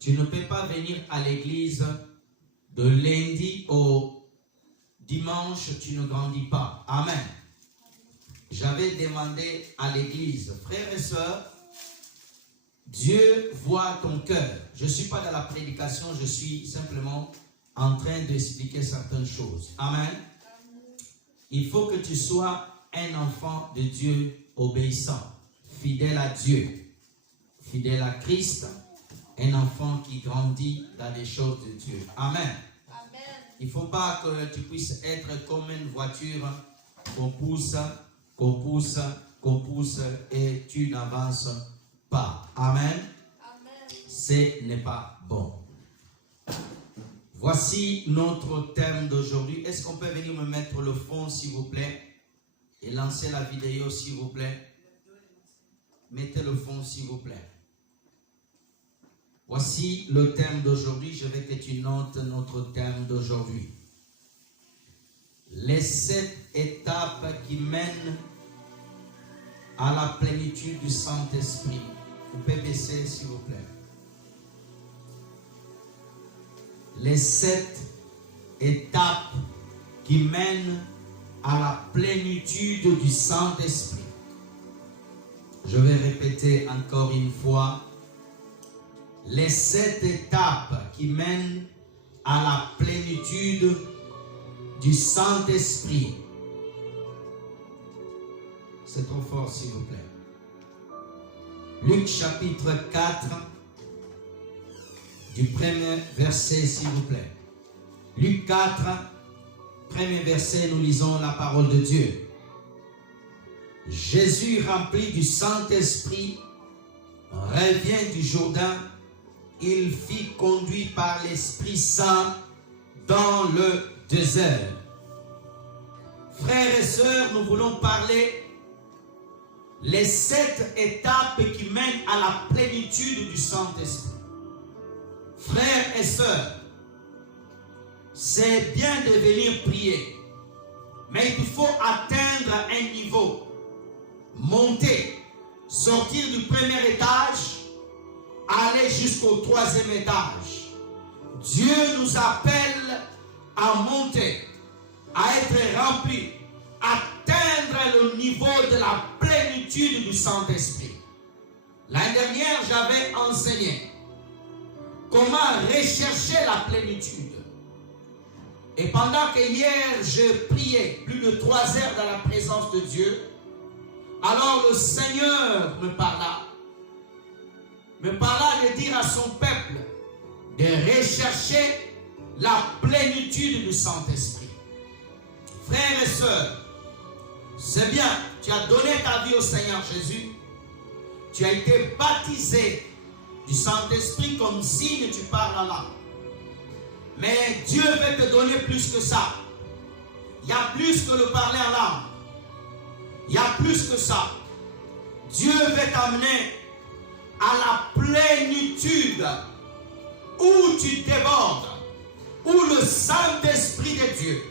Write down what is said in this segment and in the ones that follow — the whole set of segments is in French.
Tu ne peux pas venir à l'église de lundi au dimanche, tu ne grandis pas. Amen. J'avais demandé à l'église, frères et sœurs, Dieu voit ton cœur. Je ne suis pas dans la prédication, je suis simplement en train d'expliquer certaines choses. Amen. Il faut que tu sois un enfant de Dieu obéissant, fidèle à Dieu, fidèle à Christ, un enfant qui grandit dans les choses de Dieu. Amen. Il ne faut pas que tu puisses être comme une voiture qu'on pousse et tu n'avances pas. Amen. Ce n'est pas bon. Voici notre thème d'aujourd'hui. Est-ce qu'on peut venir me mettre le fond, s'il vous plaît, et lancer la vidéo, s'il vous plaît? Mettez le fond, s'il vous plaît. Voici le thème d'aujourd'hui. Je veux que tu notes notre thème d'aujourd'hui. Les 7 étapes qui mènent à la plénitude du Saint-Esprit. Vous pouvez baisser, s'il vous plaît. Les 7 étapes qui mènent à la plénitude du Saint-Esprit. Je vais répéter encore une fois. Les 7 étapes qui mènent à la plénitude du Saint-Esprit. C'est trop fort, s'il vous plaît. Luc chapitre 4, du premier verset, s'il vous plaît. Luc 4, premier verset, nous lisons la parole de Dieu. Jésus, rempli du Saint-Esprit, revient du Jourdain. Il fut conduit par l'Esprit Saint dans le désert. Frères et sœurs, nous voulons parler les 7 étapes qui mènent à la plénitude du Saint-Esprit. Frères et sœurs, c'est bien de venir prier, mais il faut atteindre un niveau, monter, sortir du premier étage, aller jusqu'au 3e étage. Dieu nous appelle à monter, à être remplis, atteindre le niveau de la plénitude du Saint-Esprit. L'année dernière, j'avais enseigné comment rechercher la plénitude. Et pendant que hier, je priais plus de 3 heures dans la présence de Dieu, alors le Seigneur me parla de dire à son peuple de rechercher la plénitude du Saint-Esprit. Frères et sœurs, c'est bien, tu as donné ta vie au Seigneur Jésus, tu as été baptisé du Saint-Esprit comme signe, tu parles en langue. Mais Dieu veut te donner plus que ça. Il y a plus que le parler en langue. Il y a plus que ça. Dieu veut t'amener à la plénitude où tu débordes, où le Saint-Esprit de Dieu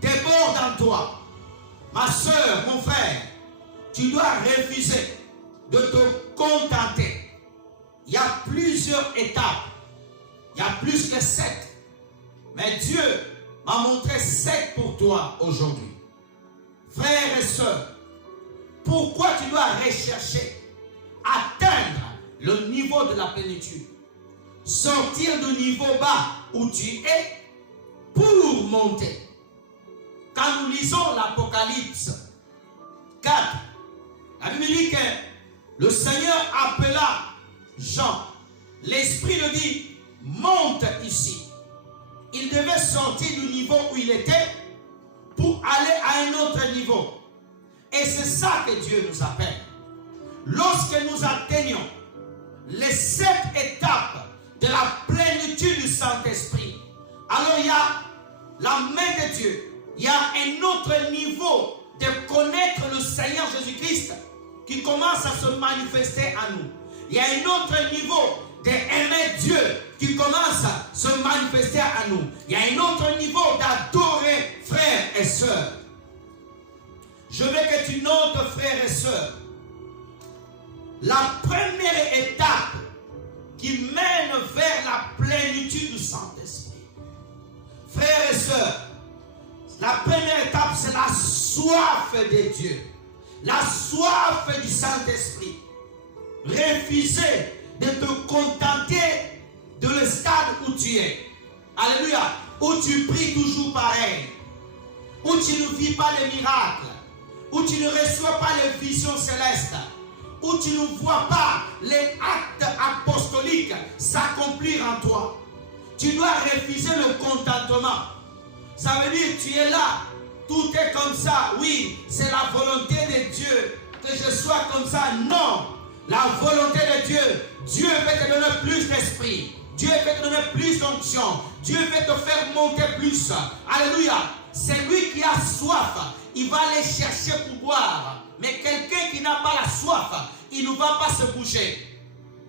déborde en toi. Ma soeur, mon frère, tu dois refuser de te contenter. Il y a plusieurs étapes. Il y a plus que 7. Mais Dieu m'a montré 7 pour toi aujourd'hui. Frères et sœurs, pourquoi tu dois rechercher, atteindre le niveau de la plénitude? Sortir du niveau bas où tu es pour monter. Quand nous lisons l'Apocalypse 4, la Bible dit que le Seigneur appela Jean. L'Esprit le dit, monte ici. Il devait sortir du niveau où il était pour aller à un autre niveau. Et c'est ça que Dieu nous appelle. Lorsque nous atteignons les 7 étapes de la plénitude du Saint-Esprit, alors il y a la main de Dieu. Il y a un autre niveau de connaître le Seigneur Jésus-Christ qui commence à se manifester à nous. Il y a un autre niveau d'aimer Dieu qui commence à se manifester à nous. Il y a un autre niveau d'adorer frères et sœurs. Je veux que tu notes, frères et sœurs, la première étape qui mène mène vers la plénitude du Saint-Esprit. Frères et sœurs, la première étape, c'est la soif de Dieu. La soif du Saint-Esprit. Refuser de te contenter de le stade où tu es. Alléluia. Où tu pries toujours pareil. Où tu ne vis pas les miracles. Où tu ne reçois pas les visions célestes. Où tu ne vois pas les actes apostoliques s'accomplir en toi. Tu dois refuser le contentement. Ça veut dire que tu es là. Tout est comme ça. Oui, c'est la volonté de Dieu que je sois comme ça. Non. La volonté de Dieu. Dieu veut te donner plus d'esprit. Dieu veut te donner plus d'onction. Dieu veut te faire monter plus. Alléluia. C'est lui qui a soif. Il va aller chercher pour boire. Mais quelqu'un qui n'a pas la soif, il ne va pas se bouger.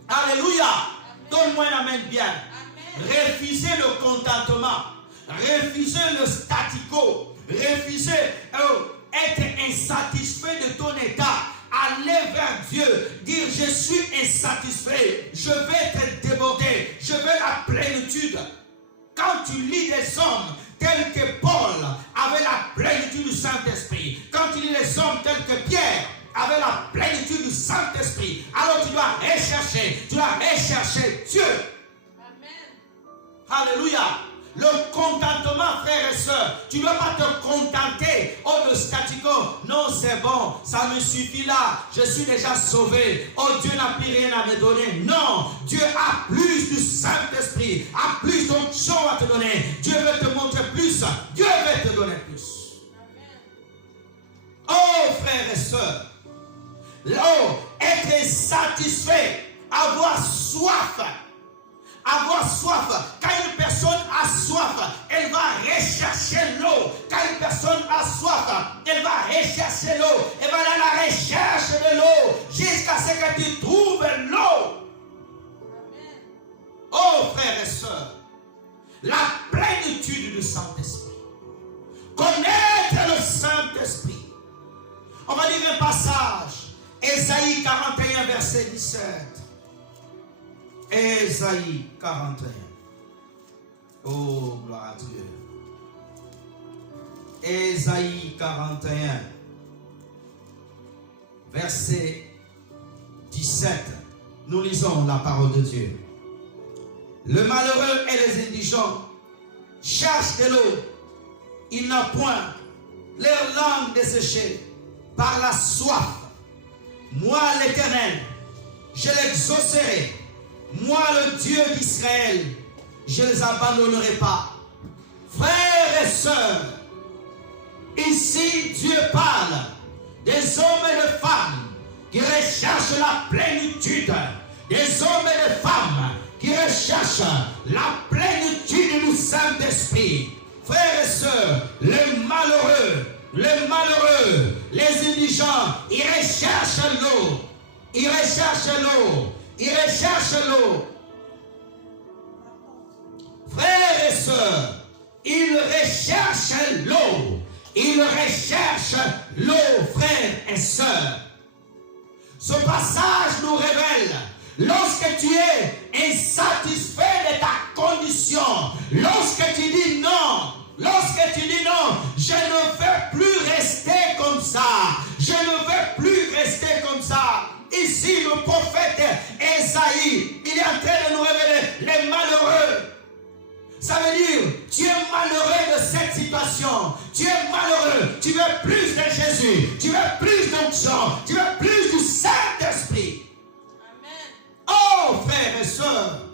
Alléluia. Donne-moi un amen bien. Amen. Refusez le contentement. Refusez le statu quo. Refusez être insatisfait de ton état. Aller vers Dieu, dire je suis insatisfait, je vais être débordé, je veux la plénitude. Quand tu lis des hommes tels que Paul avait la plénitude du Saint-Esprit, quand tu lis les hommes tels que Pierre avait la plénitude du Saint-Esprit, alors tu dois rechercher Dieu. Amen. Alléluia. Le contentement, frères et sœurs, tu ne dois pas te contenter. Oh, le statu quo, non, c'est bon, ça me suffit là, je suis déjà sauvé. Oh, Dieu n'a plus rien à me donner. Non, Dieu a plus du Saint-Esprit, a plus d'onction à te donner. Dieu veut te montrer plus, Dieu veut te donner plus. Oh, frères et sœurs, être satisfait, avoir soif. Avoir soif. Quand une personne a soif, elle va rechercher l'eau. Quand une personne a soif, elle va rechercher l'eau. Elle va aller à la recherche de l'eau jusqu'à ce que tu trouves l'eau. Oh, frères et sœurs, la plénitude du Saint-Esprit. Connaître le Saint-Esprit. On va lire un passage. Ésaïe 41, verset 17. Ésaïe 41. Oh, gloire à Dieu. Ésaïe 41, verset 17. Nous lisons la parole de Dieu. Le malheureux et les indigents cherchent de l'eau. Ils n'ont point, leur langue desséchée par la soif. Moi, l'Éternel, je l'exaucerai. Moi, le Dieu d'Israël, je ne les abandonnerai pas. Frères et sœurs, ici Dieu parle des hommes et des femmes qui recherchent la plénitude. Des hommes et des femmes qui recherchent la plénitude du Saint-Esprit. Frères et sœurs, les malheureux, les indigents, ils recherchent l'eau. Ils recherchent l'eau. Ils recherchent l'eau. Frères et sœurs, ils recherchent l'eau. Ils recherchent l'eau, frères et sœurs. Ce passage nous révèle, lorsque tu es insatisfait de ta condition, lorsque tu dis non, je ne veux plus rester comme ça. Je ne veux plus rester comme ça. Ici, le prophète Ésaïe, il est en train de nous révéler les malheureux. Ça veut dire, tu es malheureux de cette situation. Tu es malheureux. Tu veux plus de Jésus. Tu veux plus d'onction. Tu veux plus du Saint-Esprit. Amen. Oh, frères et sœurs,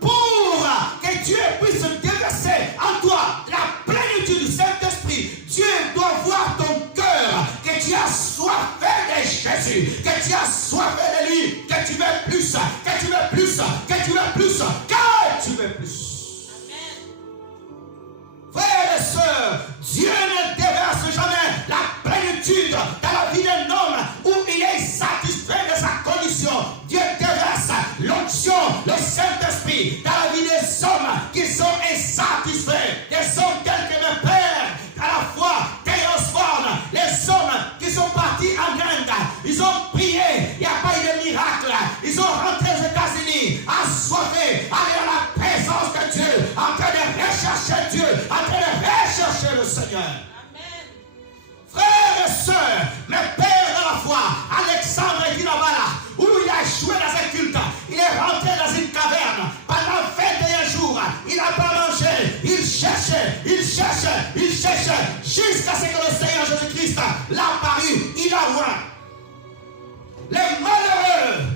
pour que Dieu puisse déverser en toi la plénitude du Saint-Esprit, Dieu doit voir ton cœur, que tu as soifé de Jésus, que tu as soifé de lui, que tu veux plus, que tu veux plus, que tu veux plus, que tu veux plus. Frères et sœurs, Dieu ne déverse jamais la plénitude dans la vie d'un homme où il est satisfait de sa condition. Dieu déverse l'onction, le Saint-Esprit dans la vie des hommes qui sont insatisfaits. Des hommes tels que mes pères, à la fois transforment. Les hommes qui sont partis en Inde, ils ont prié, il n'y a pas eu de miracle. Ils ont rentré aux États-Unis, assoiffés, jusqu'à ce que le Seigneur Jésus-Christ l'a paru, il a loin. Les malheureux,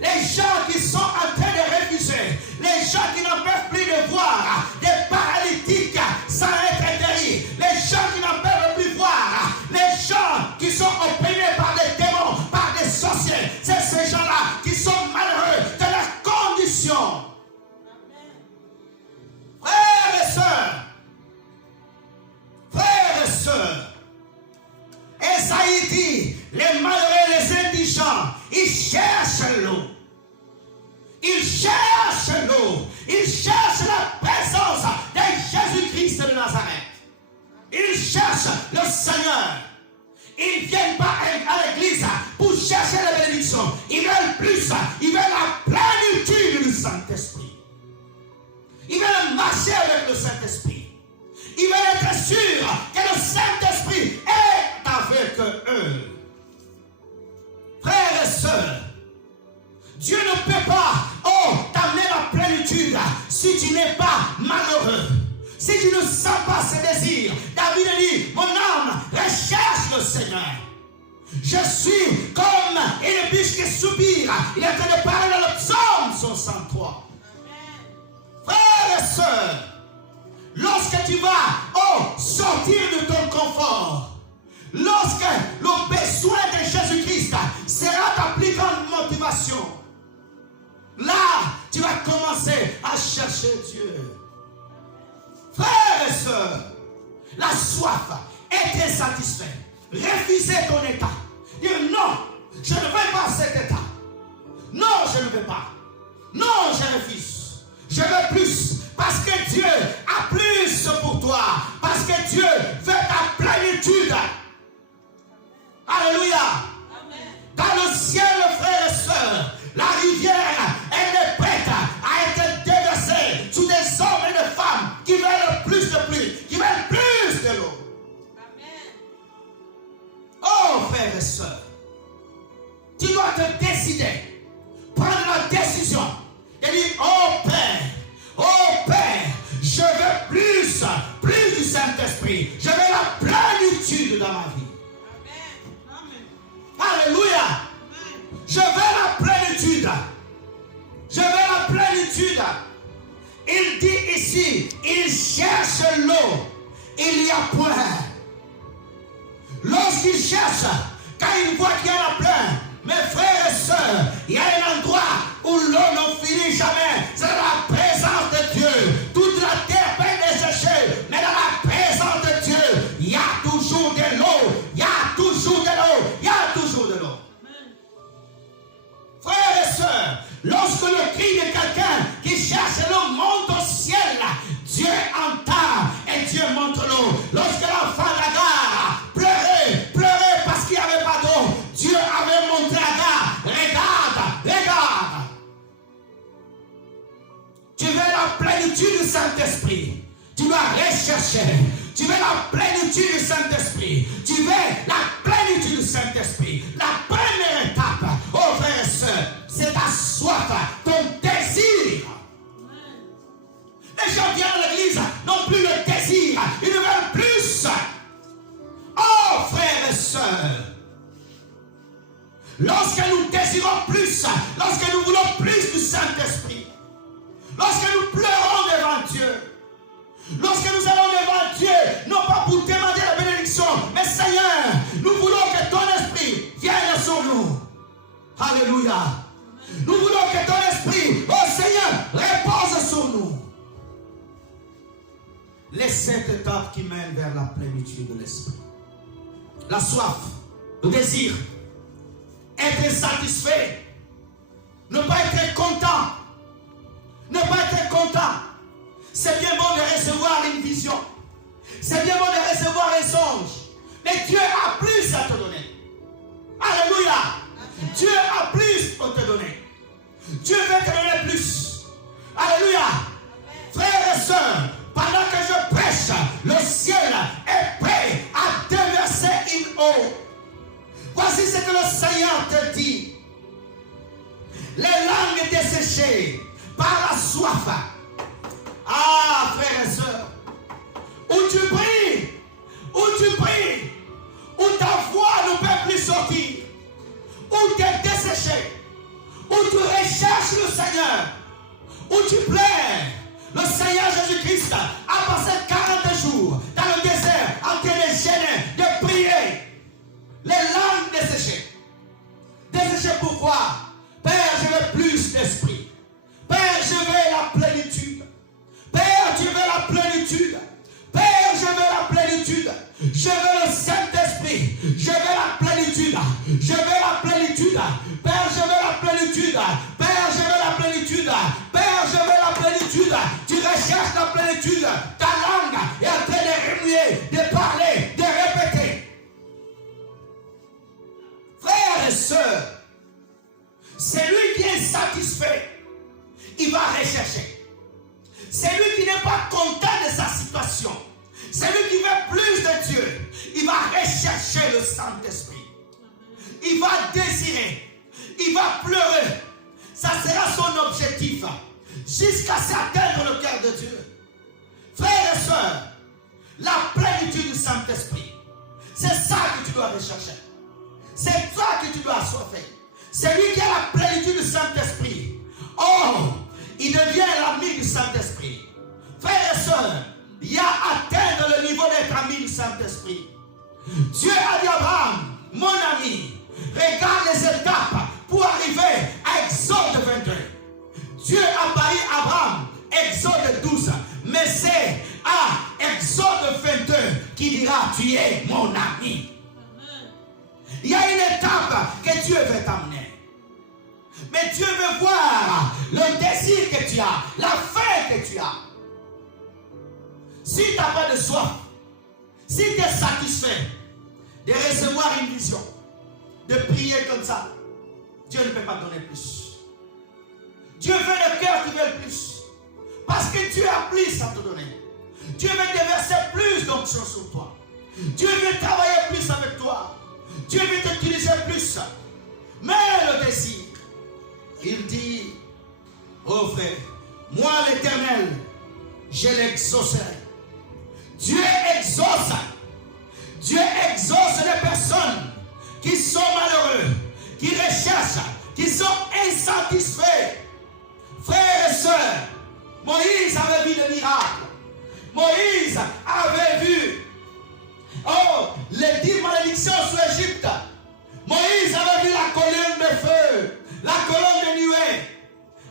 les gens qui sont en train de refuser, les gens qui n'en peuvent plus de voir, des paralytiques sans être guéris, les gens qui n'en peuvent plus voir, les gens qui sont opprimés par des démons, par des sorciers, c'est ces gens-là qui sont malheureux de leurs conditions. Frères et sœurs, Esaïe dit, les malheureux, les indigents, ils cherchent l'eau. Ils cherchent l'eau. Ils cherchent la présence de Jésus-Christ de Nazareth. Ils cherchent le Seigneur. Ils ne viennent pas à l'église pour chercher la bénédiction. Ils veulent plus. Ils veulent la plénitude du Saint-Esprit. Ils veulent marcher avec le Saint-Esprit. Ils veulent être sûrs que le Saint-Esprit est avec eux. Frères et sœurs, Dieu ne peut pas t'amener la plénitude si tu n'es pas malheureux. Si tu ne sens pas ce désir. David dit, mon âme recherche le Seigneur. Je suis comme une biche qui soupire. Il est en train de parler dans le psaume 63. Frères et sœurs, lorsque tu vas sortir de ton confort, lorsque le besoin de Jésus-Christ sera ta plus grande motivation, là, tu vas commencer à chercher Dieu. Frères et sœurs, la soif, être satisfait, refuser ton état, dire non, je ne veux pas cet état. Non, je ne veux pas. Non, je refuse. Je veux plus. Parce que Dieu a plus pour toi. Parce que Dieu veut ta plénitude. Alléluia. Amen. Dans le ciel, frères et sœurs, la rivière, elle est prête à être déversée sous des hommes et des femmes qui veulent plus de pluie, qui veulent plus de l'eau. Amen. Oh, frères et sœurs, tu dois te décider, prendre la décision et dire, oh Père, je veux plus du Saint-Esprit. Je veux la plénitude dans ma vie. Amen. Alléluia. Amen. Je veux la plénitude. Je veux la plénitude. Il dit ici, il cherche l'eau. Il y a point. Lorsqu'il cherche, quand il voit qu'il y en a plein, mes frères et sœurs, il y a un endroit où l'eau ne finit jamais. C'est la présence de Dieu. Toute la terre peut les chercher, mais dans la présence de Dieu, il y a toujours de l'eau. Il y a toujours de l'eau. Il y a toujours de l'eau. Frères et sœurs, lorsque le cri de quelqu'un qui cherche l'eau monte au ciel, Dieu entend et Dieu montre l'eau. Lorsque l'enfant d'Agar pleurait parce qu'il n'y avait pas d'eau, Dieu avait montré à Agar, regarde. Tu veux la plénitude du Saint-Esprit. Tu dois rechercher. Tu veux la plénitude du Saint-Esprit. Tu veux la plénitude du Saint-Esprit. La première étape, oh frères et sœurs, c'est ta soif, ton désir. Les gens viennent à l'église, n'ont plus le désir. Ils ne veulent plus. Oh frères et sœurs, lorsque nous désirons plus, lorsque nous voulons plus du Saint-Esprit, lorsque nous pleurons devant Dieu, lorsque nous allons devant Dieu, non pas pour demander la bénédiction, mais Seigneur, nous voulons que ton esprit vienne sur nous. Alléluia. Nous voulons que ton esprit, oh Seigneur, repose sur nous. Les 7 étapes qui mènent vers la plénitude de l'esprit. La soif, le désir, être satisfait, ne pas être content. Ne pas être content. C'est bien bon de recevoir une vision. C'est bien bon de recevoir un songe. Mais Dieu a plus à te donner. Alléluia. Amen. Dieu a plus à te donner. Dieu veut te donner plus. Alléluia. Amen. Frères et sœurs, pendant que je prêche, le ciel est prêt à déverser une eau. Voici ce que le Seigneur te dit. Les langues desséchées par la soif. Ah, frères et sœurs, où tu pries, où tu multiplier. Le Seigneur Jésus-Christ a passé 40 jours dans le désert en train de gêner, de prier. Les langues desséchées. Desséchées pourquoi? Père, je veux plus d'esprit. Père, je veux la plénitude. Père, tu veux la plénitude. Père, je veux la plénitude. Je veux le Saint-Esprit. Je veux la plénitude. Je veux la plénitude. Père, je veux la plénitude. Père, je veux la plénitude. Père, je veux la plénitude. Tu recherches la plénitude. Ta langue est en train de remuer, de parler, de répéter. Frères et sœurs, celui qui est satisfait, il va rechercher. Celui qui n'est pas content de sa situation, celui qui veut plus de Dieu, il va rechercher le Saint-Esprit. Il va désirer, il va pleurer. Ça sera son objectif jusqu'à s'atteindre le cœur de Dieu. Frères et sœurs, la plénitude du Saint-Esprit, c'est ça que tu dois rechercher. C'est ça que tu dois assoiffer. Celui qui a la plénitude du Saint-Esprit, oh, il devient l'ami du Saint-Esprit. Frères et sœurs, il y a atteindre le niveau d'être ami du Saint-Esprit. Dieu a dit à Abraham, mon ami, regarde les étapes pour arriver à Exode 22. Dieu a parlé à Abraham, Exode 12, mais c'est à Exode 22 qui dira, tu es mon ami. Il y a une étape que Dieu veut t'amener. Mais Dieu veut voir le désir que tu as, la faim que tu as. Si tu n'as pas de soif, si tu es satisfait de recevoir une vision, de prier comme ça, Dieu ne peut pas donner plus. Dieu veut le cœur qui veut plus. Parce que Dieu a plus à te donner. Dieu veut déverser plus d'onction sur toi. Dieu veut travailler plus avec toi. Dieu veut t'utiliser plus. Mais le désir, il dit, oh frère, moi l'Éternel, je l'exaucerai. Dieu exauce. Dieu exauce les personnes qui sont malheureux, qui recherchent, qui sont insatisfaits. Frères et sœurs, Moïse avait vu des miracles. Moïse avait vu les 10 malédictions sur l'Égypte. Moïse avait vu la colonne de feu, la colonne de nuée,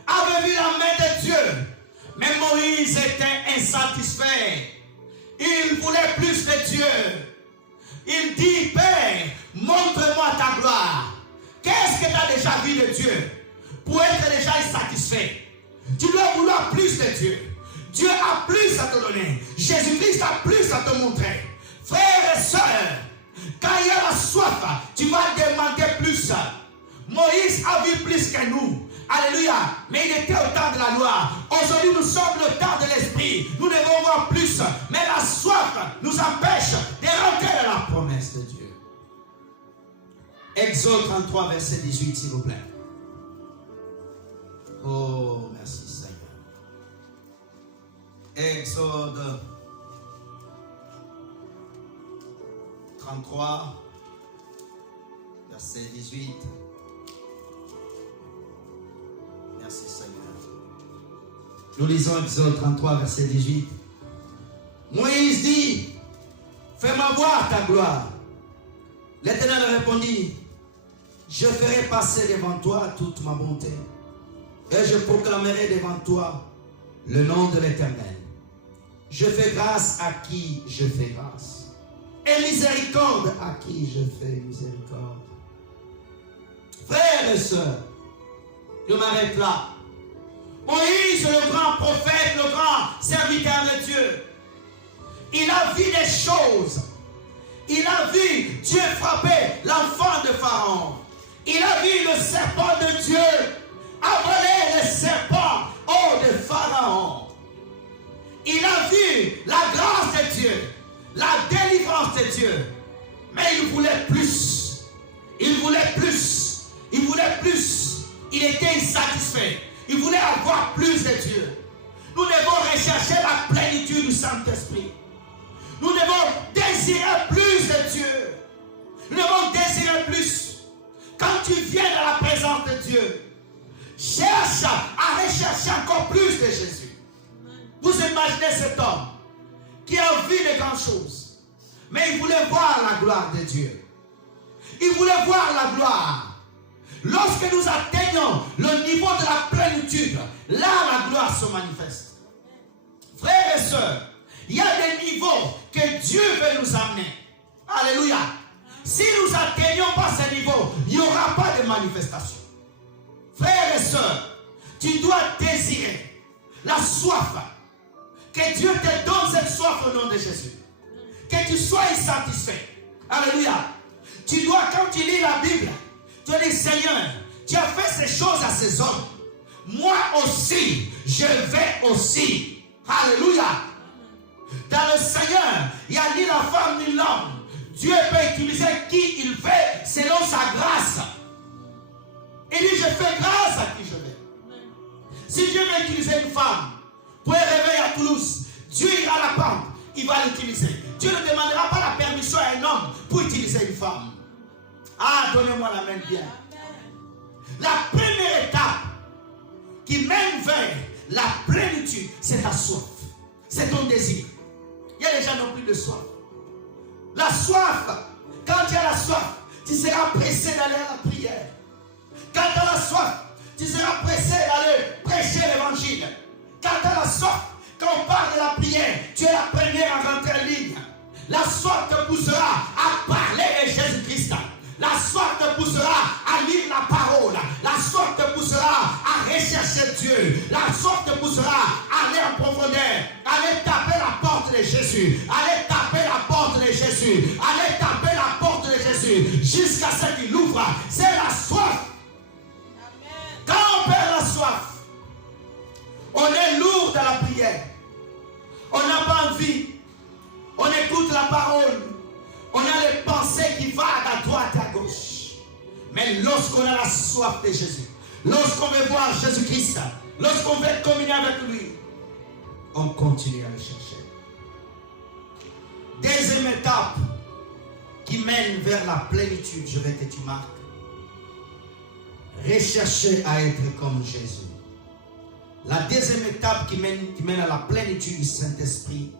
avait vu la main de Dieu. Mais Moïse était insatisfait. Il voulait plus de Dieu. Il dit, Père, montre-moi ta gloire. Qu'est-ce que tu as déjà vu de Dieu pour être déjà insatisfait? Tu dois vouloir plus de Dieu. Dieu a plus à te donner. Jésus-Christ a plus à te montrer. Frères et sœurs, quand il y a la soif, tu vas demander plus. Moïse a vu plus que nous. Alléluia. Mais il était au temps de la loi. Aujourd'hui, nous sommes le temps de l'esprit. Nous devons voir plus. Mais la soif nous empêche de rentrer dans la promesse de Dieu. Exode 33, verset 18, s'il vous plaît. Oh, merci Seigneur. Exode 33, verset 18. Merci Seigneur. Nous lisons Exode 33, verset 18. Moïse dit, fais-moi voir ta gloire. L'Éternel répondit, je ferai passer devant toi toute ma bonté, et je proclamerai devant toi le nom de l'Éternel. Je fais grâce à qui je fais grâce, et miséricorde à qui je fais miséricorde. Frères et sœurs, je m'arrête là. Moïse, le grand prophète, le grand serviteur de Dieu, il a vu des choses. Il a vu Dieu frapper l'enfant de Pharaon. Il a vu le serpent de Dieu avaler le serpent de Pharaon. Il a vu la grâce de Dieu, la délivrance de Dieu. Mais il voulait plus. Il voulait plus. Il voulait plus. Il était insatisfait. Il voulait avoir plus de Dieu. Nous devons rechercher la plénitude du Saint-Esprit. Nous devons désirer plus de Dieu. Nous devons désirer plus. Quand tu viens dans la présence de Dieu, cherche à rechercher encore plus de grand-chose. Mais il voulait voir la gloire de Dieu. Il voulait voir la gloire. Lorsque nous atteignons le niveau de la plénitude, là la gloire se manifeste. Frères et sœurs, il y a des niveaux que Dieu veut nous amener. Alléluia. Si nous n'atteignons pas ce niveau, il n'y aura pas de manifestation. Frères et sœurs, tu dois désirer la soif. Que Dieu te donne cette soif au nom de Jésus. Que tu sois insatisfait. Alléluia. Tu dois, quand tu lis la Bible, tu dis, Seigneur, tu as fait ces choses à ces hommes. Moi aussi, je vais aussi. Alléluia. Dans le Seigneur, il n'y a ni la femme ni l'homme. Dieu peut utiliser qui il veut selon sa grâce. Il dit, je fais grâce à qui je veux. Si Dieu veut utiliser une femme pour un réveil à Toulouse, Dieu ira la prendre, il va l'utiliser. Dieu ne demandera pas la permission à un homme pour utiliser une femme. Ah, donnez-moi la main bien. La première étape qui mène vers la plénitude, c'est ta soif. C'est ton désir. Il y a des gens qui n'ont plus de soif. La soif, quand tu as la soif, tu seras pressé d'aller à la prière. Quand tu as la soif, tu seras pressé d'aller prêcher l'évangile. Quand tu as la soif, quand on parle de la prière, tu es la première à rentrer en ligne. La soif te poussera à parler de Jésus-Christ. La soif te poussera à lire la parole. La soif te poussera à rechercher Dieu. La soif te poussera à aller en profondeur. Aller taper la porte de Jésus. Aller taper la porte de Jésus. Aller taper la porte de Jésus. Jusqu'à ce qu'il ouvre. C'est la soif. Quand on perd la soif, on est lourd dans la prière. On n'a pas envie. On écoute la parole. On a les pensées qui vaguent à droite et à gauche. Mais lorsqu'on a la soif de Jésus, lorsqu'on veut voir Jésus-Christ, lorsqu'on veut communier avec lui, on continue à le chercher. Deuxième étape qui mène vers la plénitude, je veux que tu marques. Rechercher à être comme Jésus. La deuxième étape qui mène à la plénitude du Saint-Esprit,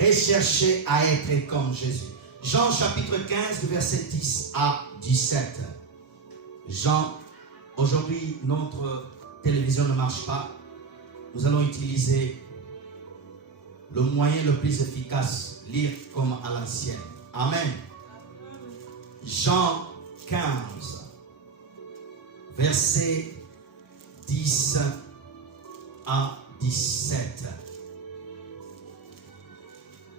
rechercher à être comme Jésus. Jean chapitre 15, verset 10 à 17. Jean, aujourd'hui notre télévision ne marche pas. Nous allons utiliser le moyen le plus efficace, lire comme à l'ancienne. Amen. Jean 15, verset 10 à 17.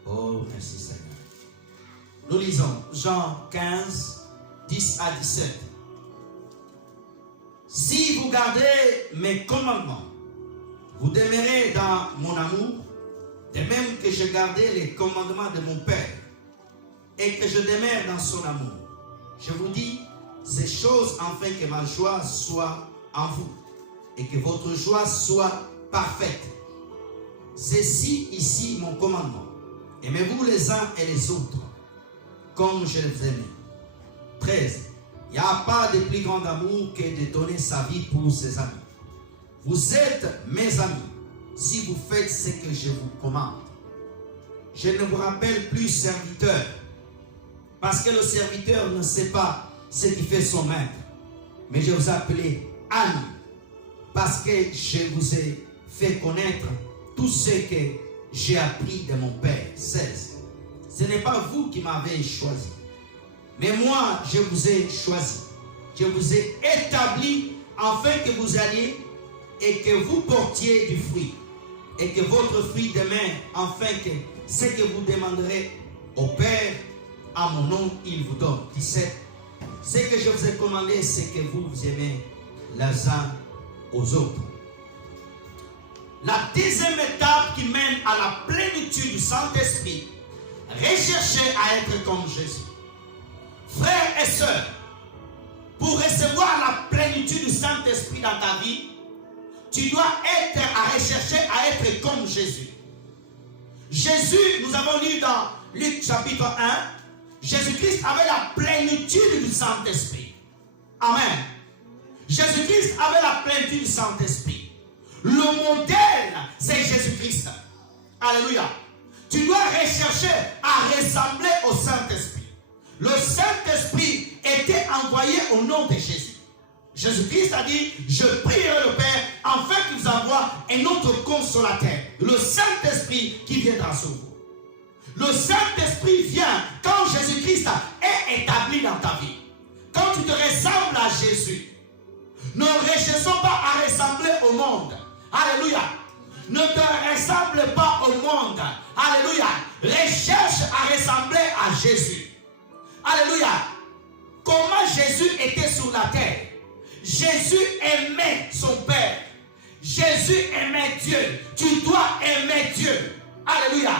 Oh, merci Seigneur. Nous lisons Jean 15, 10 à 17. Si vous gardez mes commandements, vous demeurez dans mon amour, de même que j'ai gardé les commandements de mon Père, et que je demeure dans son amour. Je vous dis ces choses afin que ma joie soit en vous, et que votre joie soit parfaite. C'est ici mon commandement. Aimez-vous les uns et les autres, comme je les aime. 13. Il n'y a pas de plus grand amour que de donner sa vie pour ses amis. Vous êtes mes amis si vous faites ce que je vous commande. Je ne vous rappelle plus serviteur, parce que le serviteur ne sait pas ce qui fait son maître. Mais je vous appelle ami, parce que je vous ai fait connaître tout ce que j'ai appris de mon Père. 16. Ce n'est pas vous qui m'avez choisi, mais moi je vous ai choisi. Je vous ai établi afin que vous alliez et que vous portiez du fruit, et que votre fruit demeure, afin que ce que vous demanderez au Père à mon nom, il vous donne. 17. Ce que je vous ai commandé, c'est que vous vous aimez les uns aux autres. La deuxième étape qui mène à la plénitude du Saint-Esprit, rechercher à être comme Jésus. Frères et sœurs, pour recevoir la plénitude du Saint-Esprit dans ta vie, tu dois être à rechercher à être comme Jésus. Jésus, nous avons lu dans Luc chapitre 1, Jésus-Christ avait la plénitude du Saint-Esprit. Amen. Jésus-Christ avait la plénitude du Saint-Esprit. Le modèle, c'est Jésus-Christ. Alléluia. Tu dois rechercher à ressembler au Saint-Esprit. Le Saint-Esprit était envoyé au nom de Jésus. Jésus-Christ a dit, je prierai le Père afin qu'il vous envoie un autre consolateur, le Saint-Esprit qui viendra sur vous. Le Saint-Esprit vient quand Jésus-Christ est établi dans ta vie. Quand tu te ressembles à Jésus. Ne recherchons pas à ressembler au monde. Alléluia. Ne te ressemble pas au monde. Alléluia. Recherche à ressembler à Jésus. Alléluia. Comment Jésus était sur la terre? Jésus aimait son Père. Jésus aimait Dieu. Tu dois aimer Dieu. Alléluia.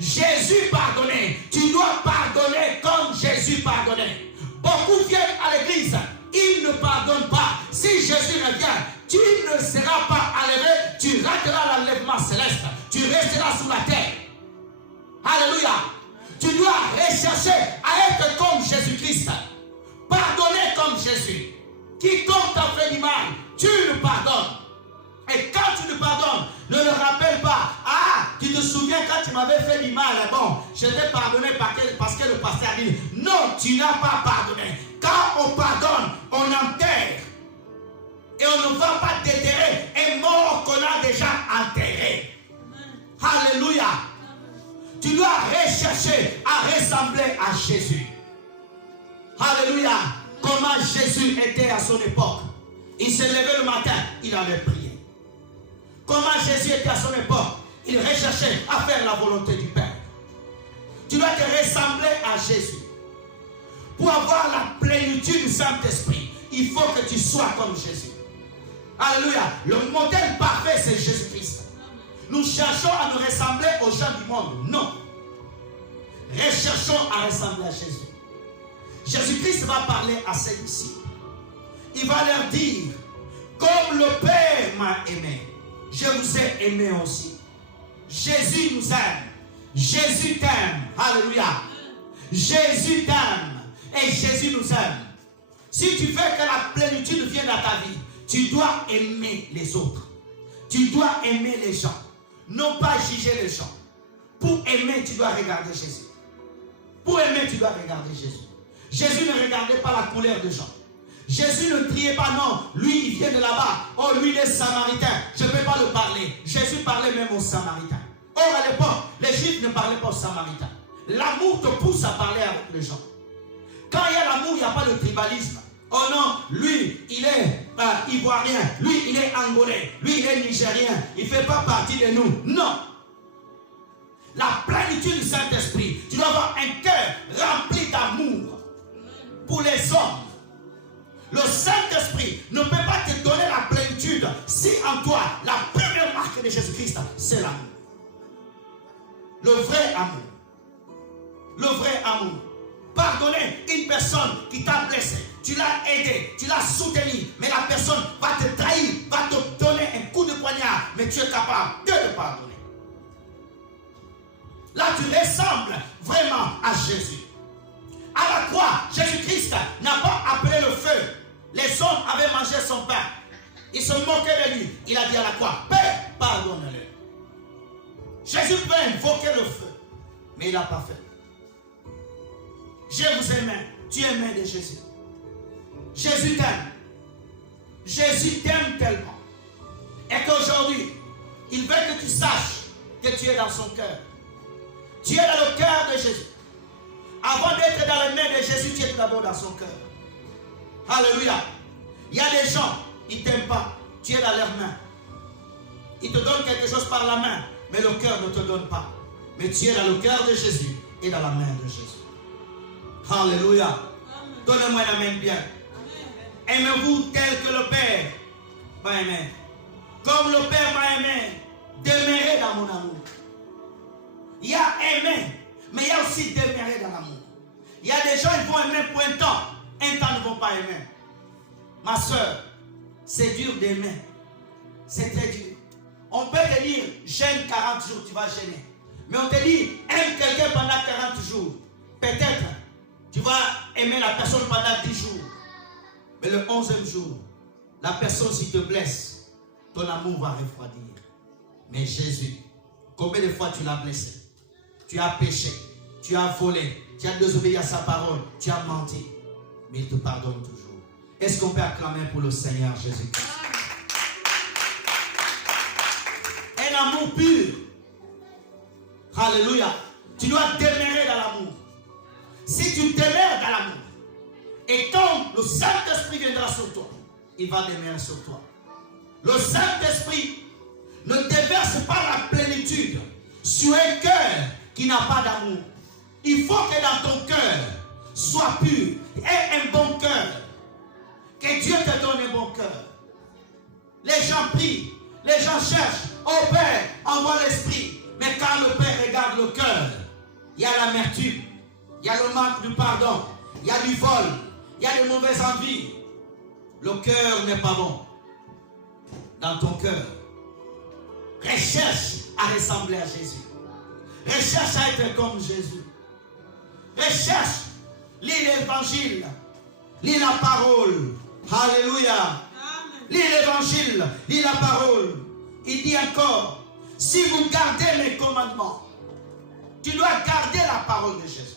Jésus pardonnait. Tu dois pardonner comme Jésus pardonnait. Beaucoup viennent à l'église. Ils ne pardonnent pas. Si Jésus revient, tu ne seras pas enlevé. Tu rateras l'enlèvement céleste. Tu resteras sous la terre. Alléluia. Tu dois rechercher à être comme Jésus-Christ. Pardonner comme Jésus. Quiconque t'a fait du mal, tu le pardonnes. Et quand tu le pardonnes, ne le rappelle pas. Ah, tu te souviens quand tu m'avais fait du mal, bon, je t'ai pardonné parce que le pasteur a dit, non, tu n'as pas pardonné. Quand on pardonne, on enterre. Et on ne va pas déterrer un mort qu'on a déjà enterré. Alléluia. Tu dois rechercher à ressembler à Jésus. Alléluia. Comment Jésus était à son époque. Il se levait le matin, il avait prié. Comment Jésus était à son époque. Il recherchait à faire la volonté du Père. Tu dois te ressembler à Jésus. Pour avoir la plénitude du Saint-Esprit, il faut que tu sois comme Jésus. Alléluia. Le modèle parfait, c'est Jésus-Christ. Nous cherchons à nous ressembler aux gens du monde. Non. Recherchons à ressembler à Jésus. Jésus-Christ va parler à ses disciples. Il va leur dire, comme le Père m'a aimé, je vous ai aimé aussi. Jésus nous aime. Jésus t'aime. Alléluia. Jésus t'aime. Et Jésus nous aime. Si tu veux que la plénitude vienne dans ta vie, tu dois aimer les autres. Tu dois aimer les gens. Non pas juger les gens. Pour aimer, tu dois regarder Jésus. Pour aimer, tu dois regarder Jésus. Jésus ne regardait pas la couleur des gens. Jésus ne criait pas, non, lui il vient de là-bas. Oh, lui il est samaritain, je ne peux pas le parler. Jésus parlait même aux samaritains. Or, à l'époque, les juifs ne parlaient pas aux samaritains. L'amour te pousse à parler avec les gens. Quand il y a l'amour, il n'y a pas de tribalisme. Oh non, lui, il est ivoirien, lui, il est angolais, lui, il est nigérien, il ne fait pas partie de nous. Non. La plénitude du Saint-Esprit, tu dois avoir un cœur rempli d'amour pour les hommes. Le Saint-Esprit ne peut pas te donner la plénitude si en toi, la première marque de Jésus-Christ, c'est l'amour. Le vrai amour. Le vrai amour. Pardonner une personne qui t'a blessé. Tu l'as aidé, tu l'as soutenu, mais la personne va te trahir, va te donner un coup de poignard, mais tu es capable de le pardonner. Là, tu ressembles vraiment à Jésus. À la croix, Jésus-Christ n'a pas appelé le feu. Les hommes avaient mangé son pain. Ils se moquaient de lui. Il a dit à la croix, Père, pardonne-le. Jésus peut invoquer le feu, mais il n'a pas fait. Je vous aime. Tu aimes de Jésus. Jésus t'aime. Jésus t'aime tellement. Et qu'aujourd'hui, il veut que tu saches que tu es dans son cœur. Tu es dans le cœur de Jésus. Avant d'être dans les mains de Jésus, tu es d'abord dans son cœur. Alléluia. Il y a des gens, ils ne t'aiment pas. Tu es dans leurs mains. Ils te donnent quelque chose par la main, mais le cœur ne te donne pas. Mais tu es dans le cœur de Jésus et dans la main de Jésus. Alléluia. Donnez-moi un amen bien. Aimez-vous tel que le Père m'a aimé. Comme le Père m'a aimé, demeurez dans mon amour. Il y a aimer, mais il y a aussi demeurer dans l'amour. Il y a des gens qui vont aimer pour un temps ils ne vont pas aimer. Ma soeur, c'est dur d'aimer. C'est très dur. On peut te dire, jeûne 40 jours, tu vas gêner. Mais on te dit, aime quelqu'un pendant 40 jours. Peut-être, tu vas aimer la personne pendant 10 jours. Mais le 11e jour, la personne, s'il te blesse, ton amour va refroidir. Mais Jésus, combien de fois tu l'as blessé? tu as péché, tu as volé, tu as désobéi à sa parole, tu as menti. Mais il te pardonne toujours. Est-ce qu'on peut acclamer pour le Seigneur Jésus-Christ? Un amour pur. Alléluia. Tu dois demeurer dans l'amour. Si tu demeures dans l'amour, et quand le Saint-Esprit viendra sur toi, il va demeurer sur toi. Le Saint-Esprit ne déverse pas la plénitude sur un cœur qui n'a pas d'amour. Il faut que dans ton cœur soit pur et un bon cœur. Que Dieu te donne un bon cœur. Les gens prient, les gens cherchent. Oh Père, envoie l'Esprit. Mais quand le Père regarde le cœur, il y a l'amertume, il y a le manque de pardon, il y a du vol, il y a de mauvaises envies. Le cœur n'est pas bon. Dans ton cœur, recherche à ressembler à Jésus. Recherche à être comme Jésus. Recherche, lis l'évangile, lis la parole. Alléluia. Lis l'évangile, lis la parole. Il dit encore, si vous gardez mes commandements, tu dois garder la parole de Jésus.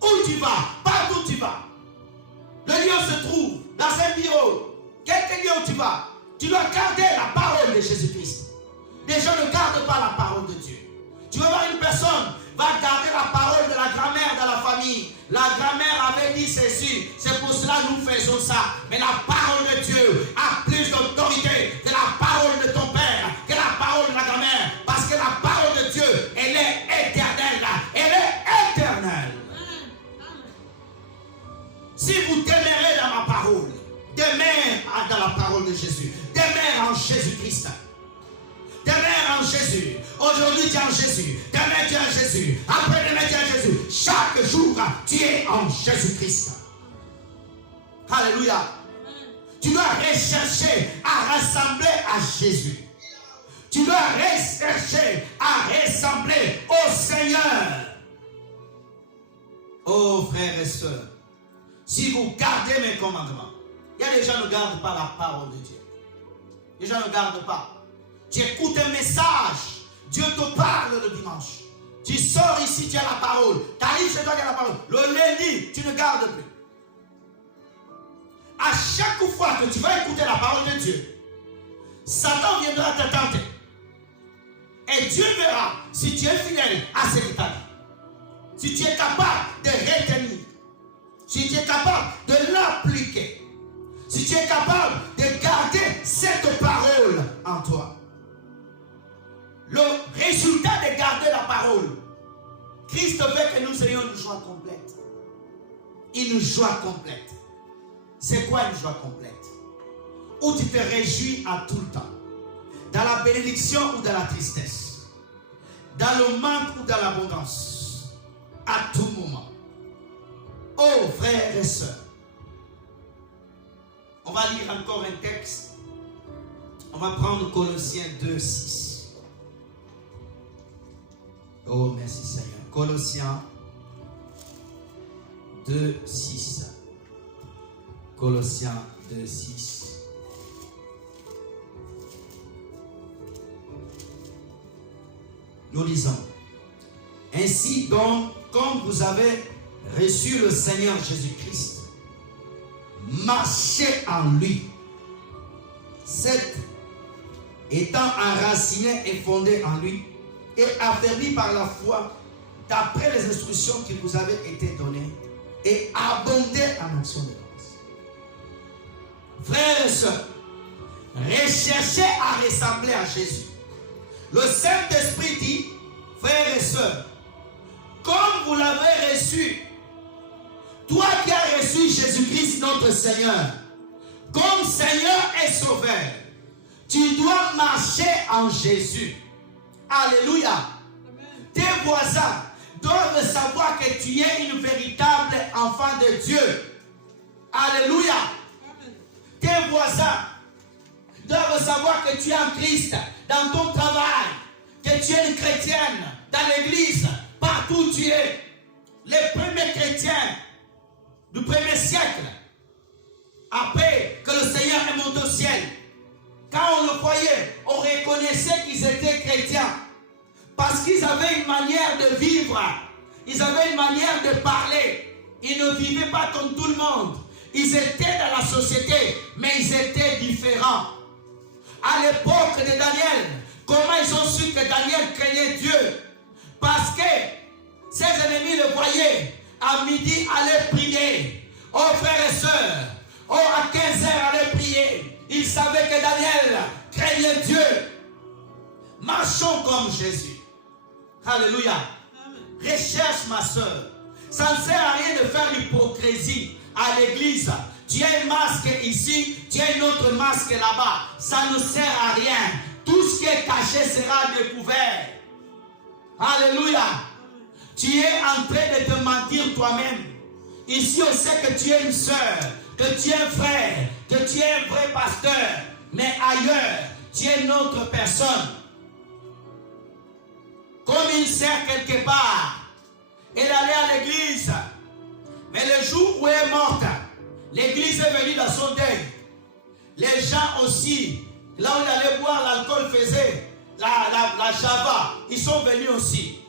Où tu vas, partout tu vas. Le lieu se trouve dans un bureau, quelque lieu où tu vas. Tu dois garder la parole de Jésus-Christ. Les gens ne gardent pas la parole de Dieu. Tu vas voir une personne va garder la parole de la grand-mère dans la famille. La grand-mère avait dit ceci, c'est pour cela que nous faisons ça. Mais la parole de Dieu a plus d'autorité que la parole de ton père, que la parole de la grand-mère. Parce que la parole de Dieu, elle est éternelle. Elle est éternelle. Si vous demeurez dans ma parole, demeure dans la parole de Jésus, demeure en Jésus-Christ. Demeure en Jésus. Aujourd'hui tu es en Jésus. Demain tu es en Jésus. Après demain tu es en Jésus. Chaque jour tu es en Jésus-Christ. Alléluia. Tu dois rechercher à ressembler à Jésus. Tu dois rechercher à ressembler au Seigneur. Oh frères et sœurs, si vous gardez mes commandements, il y a des gens qui ne gardent pas la parole de Dieu. Les gens ne gardent pas. Tu écoutes un message, Dieu te parle le dimanche. Tu sors ici, tu as la parole. Tu arrives chez toi, tu as la parole. Le lundi, tu ne gardes plus. À chaque fois que tu vas écouter la parole de Dieu, Satan viendra te tenter. Et Dieu verra si tu es fidèle à ce qu'il t'a dit. Si tu es capable de retenir. Si tu es capable de l'appliquer. Si tu es capable de garder cette parole en toi. Le résultat de garder la parole, Christ veut que nous ayons une joie complète. Une joie complète. C'est quoi une joie complète? Où tu te réjouis à tout le temps. Dans la bénédiction ou dans la tristesse. Dans le manque ou dans l'abondance. À tout moment. Oh frères et sœurs. On va lire encore un texte. On va prendre Colossiens 2, 6. Oh, merci Seigneur. Colossiens 2, 6. Colossiens 2, 6. Nous lisons. Ainsi donc, comme vous avez reçu le Seigneur Jésus-Christ, marchez en lui. Cette étant enraciné et fondé en lui, et affermi par la foi, d'après les instructions qui vous avaient été données, et abondé en action de grâce. Frères et sœurs, recherchez à ressembler à Jésus. Le Saint-Esprit dit, frères et sœurs, comme vous l'avez reçu, toi qui as reçu Jésus-Christ notre Seigneur, comme Seigneur et Sauveur, tu dois marcher en Jésus. Alléluia. Amen. Tes voisins doivent savoir que tu es une véritable enfant de Dieu. Alléluia. Amen. Tes voisins doivent savoir que tu es en Christ dans ton travail, que tu es une chrétienne dans l'église, partout où tu es. Les premiers chrétiens du premier siècle, après que le Seigneur est monté au ciel, quand on le voyait, on reconnaissait qu'ils étaient chrétiens. Parce Parce qu'ils avaient une manière de vivre. Ils avaient une manière de parler. Ils ne vivaient pas comme tout le monde. Ils étaient dans la société, mais ils étaient différents. À l'époque de Daniel, comment ils ont su que Daniel craignait Dieu? Parce que ses ennemis le voyaient. À midi, aller prier. Oh frères et sœurs, oh à 15 heures, aller prier. Ils savaient que Daniel craignait Dieu. Marchons comme Jésus. Alléluia. Recherche ma soeur. Ça ne sert à rien de faire l'hypocrisie à l'église. Tu as un masque ici, tu as un autre masque là-bas. Ça ne sert à rien. Tout ce qui est caché sera découvert. Alléluia. Tu es en train de te mentir toi-même. Ici, on sait que tu es une soeur, que tu es un frère, que tu es un vrai pasteur. Mais ailleurs, tu es une autre personne. Comme une sœur quelque part. Elle allait à l'église. Mais le jour où elle est morte, l'église est venue dans son deuil. Les gens aussi, là où ils allaient boire l'alcool, faisaient la java. Ils sont venus aussi.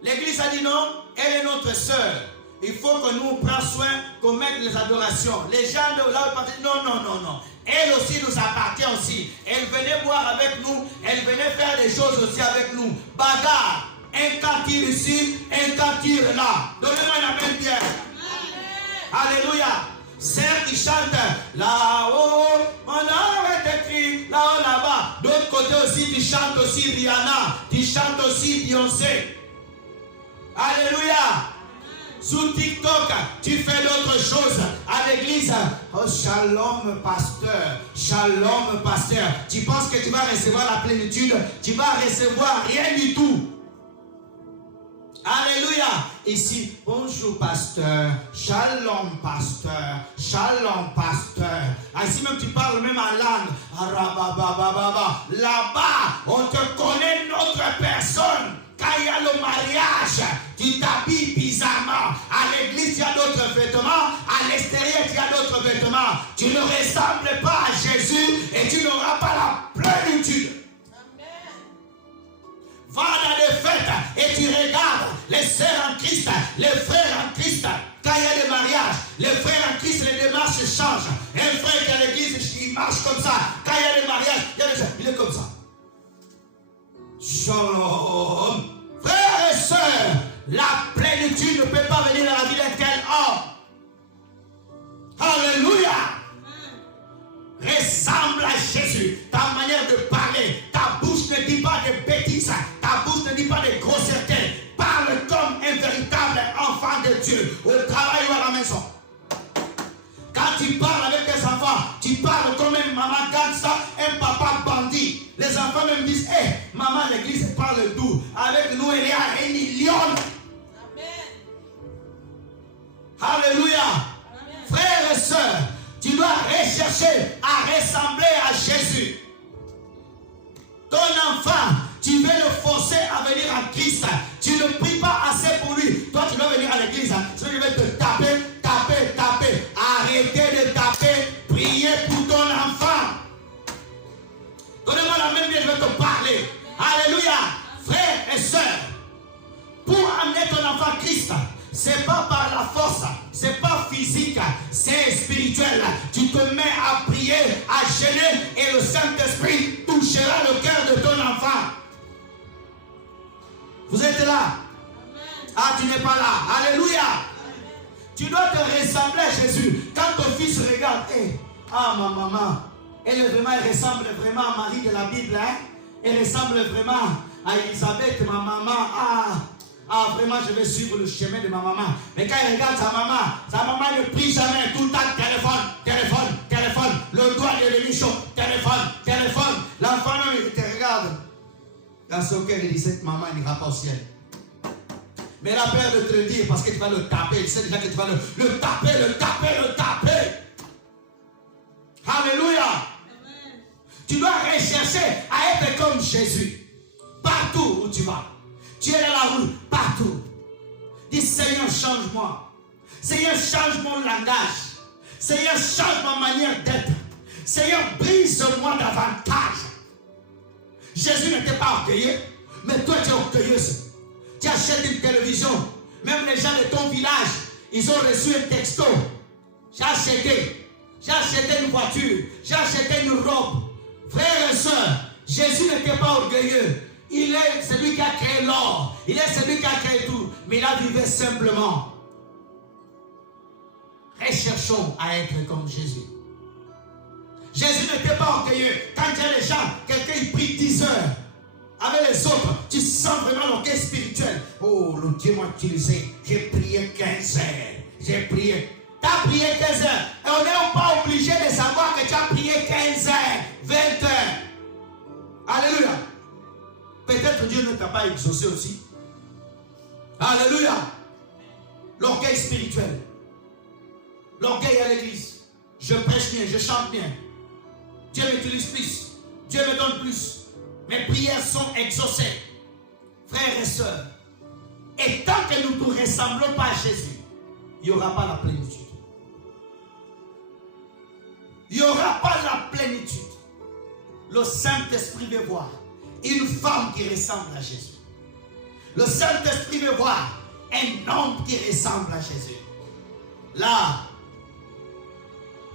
L'église a dit non, elle est notre sœur. Il faut que nous prenions soin, qu'on mette les adorations. Les gens de là où ils disaient non, non, non, non. Elle aussi nous appartient aussi. Elle venait boire avec nous. Elle venait faire des choses aussi avec nous. Bagarre. Un cantir ici, un cantir là. Donnez-moi une amen bien. Alléluia. Celle qui chante là-haut, mon âme est écrit là-haut, là-bas. D'autre côté aussi, tu chantes aussi Rihanna. Tu chantes aussi Beyoncé. Alléluia. Sous TikTok, tu fais d'autres choses. À l'église, oh shalom pasteur, shalom pasteur. Tu penses que tu vas recevoir la plénitude? Tu vas recevoir rien du tout. Alléluia. Ici, bonjour pasteur, shalom pasteur, shalom pasteur. Ici même tu parles même en langue. Là-bas, on te connaît notre personne. Quand il y a le mariage, tu t'habilles bizarrement. À l'église, il y a d'autres vêtements. À l'extérieur, il y a d'autres vêtements. Tu ne ressembles pas à Jésus et tu n'auras pas la plénitude. Va dans les fêtes et tu regardes les sœurs en Christ, les frères en Christ. Quand il y a des mariages, les frères en Christ, les démarches changent. Un frère qui est à l'église, il marche comme ça. Quand il y a des mariages, il est comme ça. Shalom. Frères et sœurs, la plénitude ne peut pas venir dans la vie d'un tel homme. Alléluia. Ressemble à Jésus. Ta manière de parler, ta bouche ne dit pas de bêtises, ta bouche ne dit pas de grossièreté. Parle comme un véritable enfant de Dieu, au travail ou à la maison. Quand tu parles avec tes enfants, tu parles comme une maman gangsta, un papa bandit. Les enfants même disent, hé, maman, l'église parle doux. Avec nous, il y a un million. Alléluia. Frères et sœurs, tu dois rechercher à ressembler à Jésus. Ton enfant, tu veux le forcer à venir en Christ. Tu ne pries pas assez pour lui. Toi, tu dois venir à l'église. Sinon, je vais te taper, taper, taper. Arrêtez de taper. Priez pour ton enfant. Donnez-moi la même, je vais te parler. Alléluia. Frères et sœurs, pour amener ton enfant à Christ, c'est pas par la force, c'est pas physique, c'est spirituel. Tu te mets à prier, à jeûner et le Saint-Esprit touchera le cœur de ton enfant. Vous êtes là? Ah, tu n'es pas là. Alléluia. Tu dois te ressembler à Jésus. Quand ton fils regarde, hey, ah ma maman, elle ressemble vraiment à Marie de la Bible. Hein? Elle ressemble vraiment à Elisabeth, ma maman. Ah, vraiment, je vais suivre le chemin de ma maman. Mais quand il regarde sa maman ne prie jamais. Tout le temps, téléphone, téléphone, téléphone. Le doigt de l'émission, téléphone, téléphone. L'enfant, il te regarde. Dans son cœur, il dit, cette maman, il n'ira pas au ciel. Mais elle a peur de te le dire parce que tu vas le taper. Il sait déjà que tu vas le taper, le taper, le taper. Alléluia. Amen. Tu dois rechercher à être comme Jésus. Partout où tu vas. Tu es dans la rue, partout. Dis, Seigneur, change-moi. Seigneur, change mon langage. Seigneur, change ma manière d'être. Seigneur, brise-moi davantage. Jésus n'était pas orgueilleux. Mais toi, tu es orgueilleuse. Tu achètes une télévision. Même les gens de ton village, ils ont reçu un texto. J'ai acheté une voiture. J'ai acheté une robe. Frères et sœurs, Jésus n'était pas orgueilleux. Il est celui qui a créé l'or. Il est celui qui a créé tout. Mais il a vécu simplement. Recherchons à être comme Jésus. Jésus n'était pas orgueilleux. Quand il y a les gens, quelqu'un il prie 10 heures. Avec les autres, tu sens vraiment l'orgueil spirituel. Oh, le Dieu m'a utilisé. J'ai prié 15 heures. J'ai prié. Tu as prié 15 heures. Et on n'est pas obligé de savoir que tu as prié 15 heures, 20 heures. Alléluia. Peut-être Dieu ne t'a pas exaucé aussi. Alléluia. L'orgueil spirituel. L'orgueil à l'église. Je prêche bien, je chante bien. Dieu m'utilise plus. Dieu me donne plus. Mes prières sont exaucées. Frères et sœurs. Et tant que nous ne ressemblons pas à Jésus, il n'y aura pas la plénitude. Il n'y aura pas la plénitude. Le Saint-Esprit veut voir une femme qui ressemble à Jésus. Le Saint-Esprit veut voir un homme qui ressemble à Jésus. Là,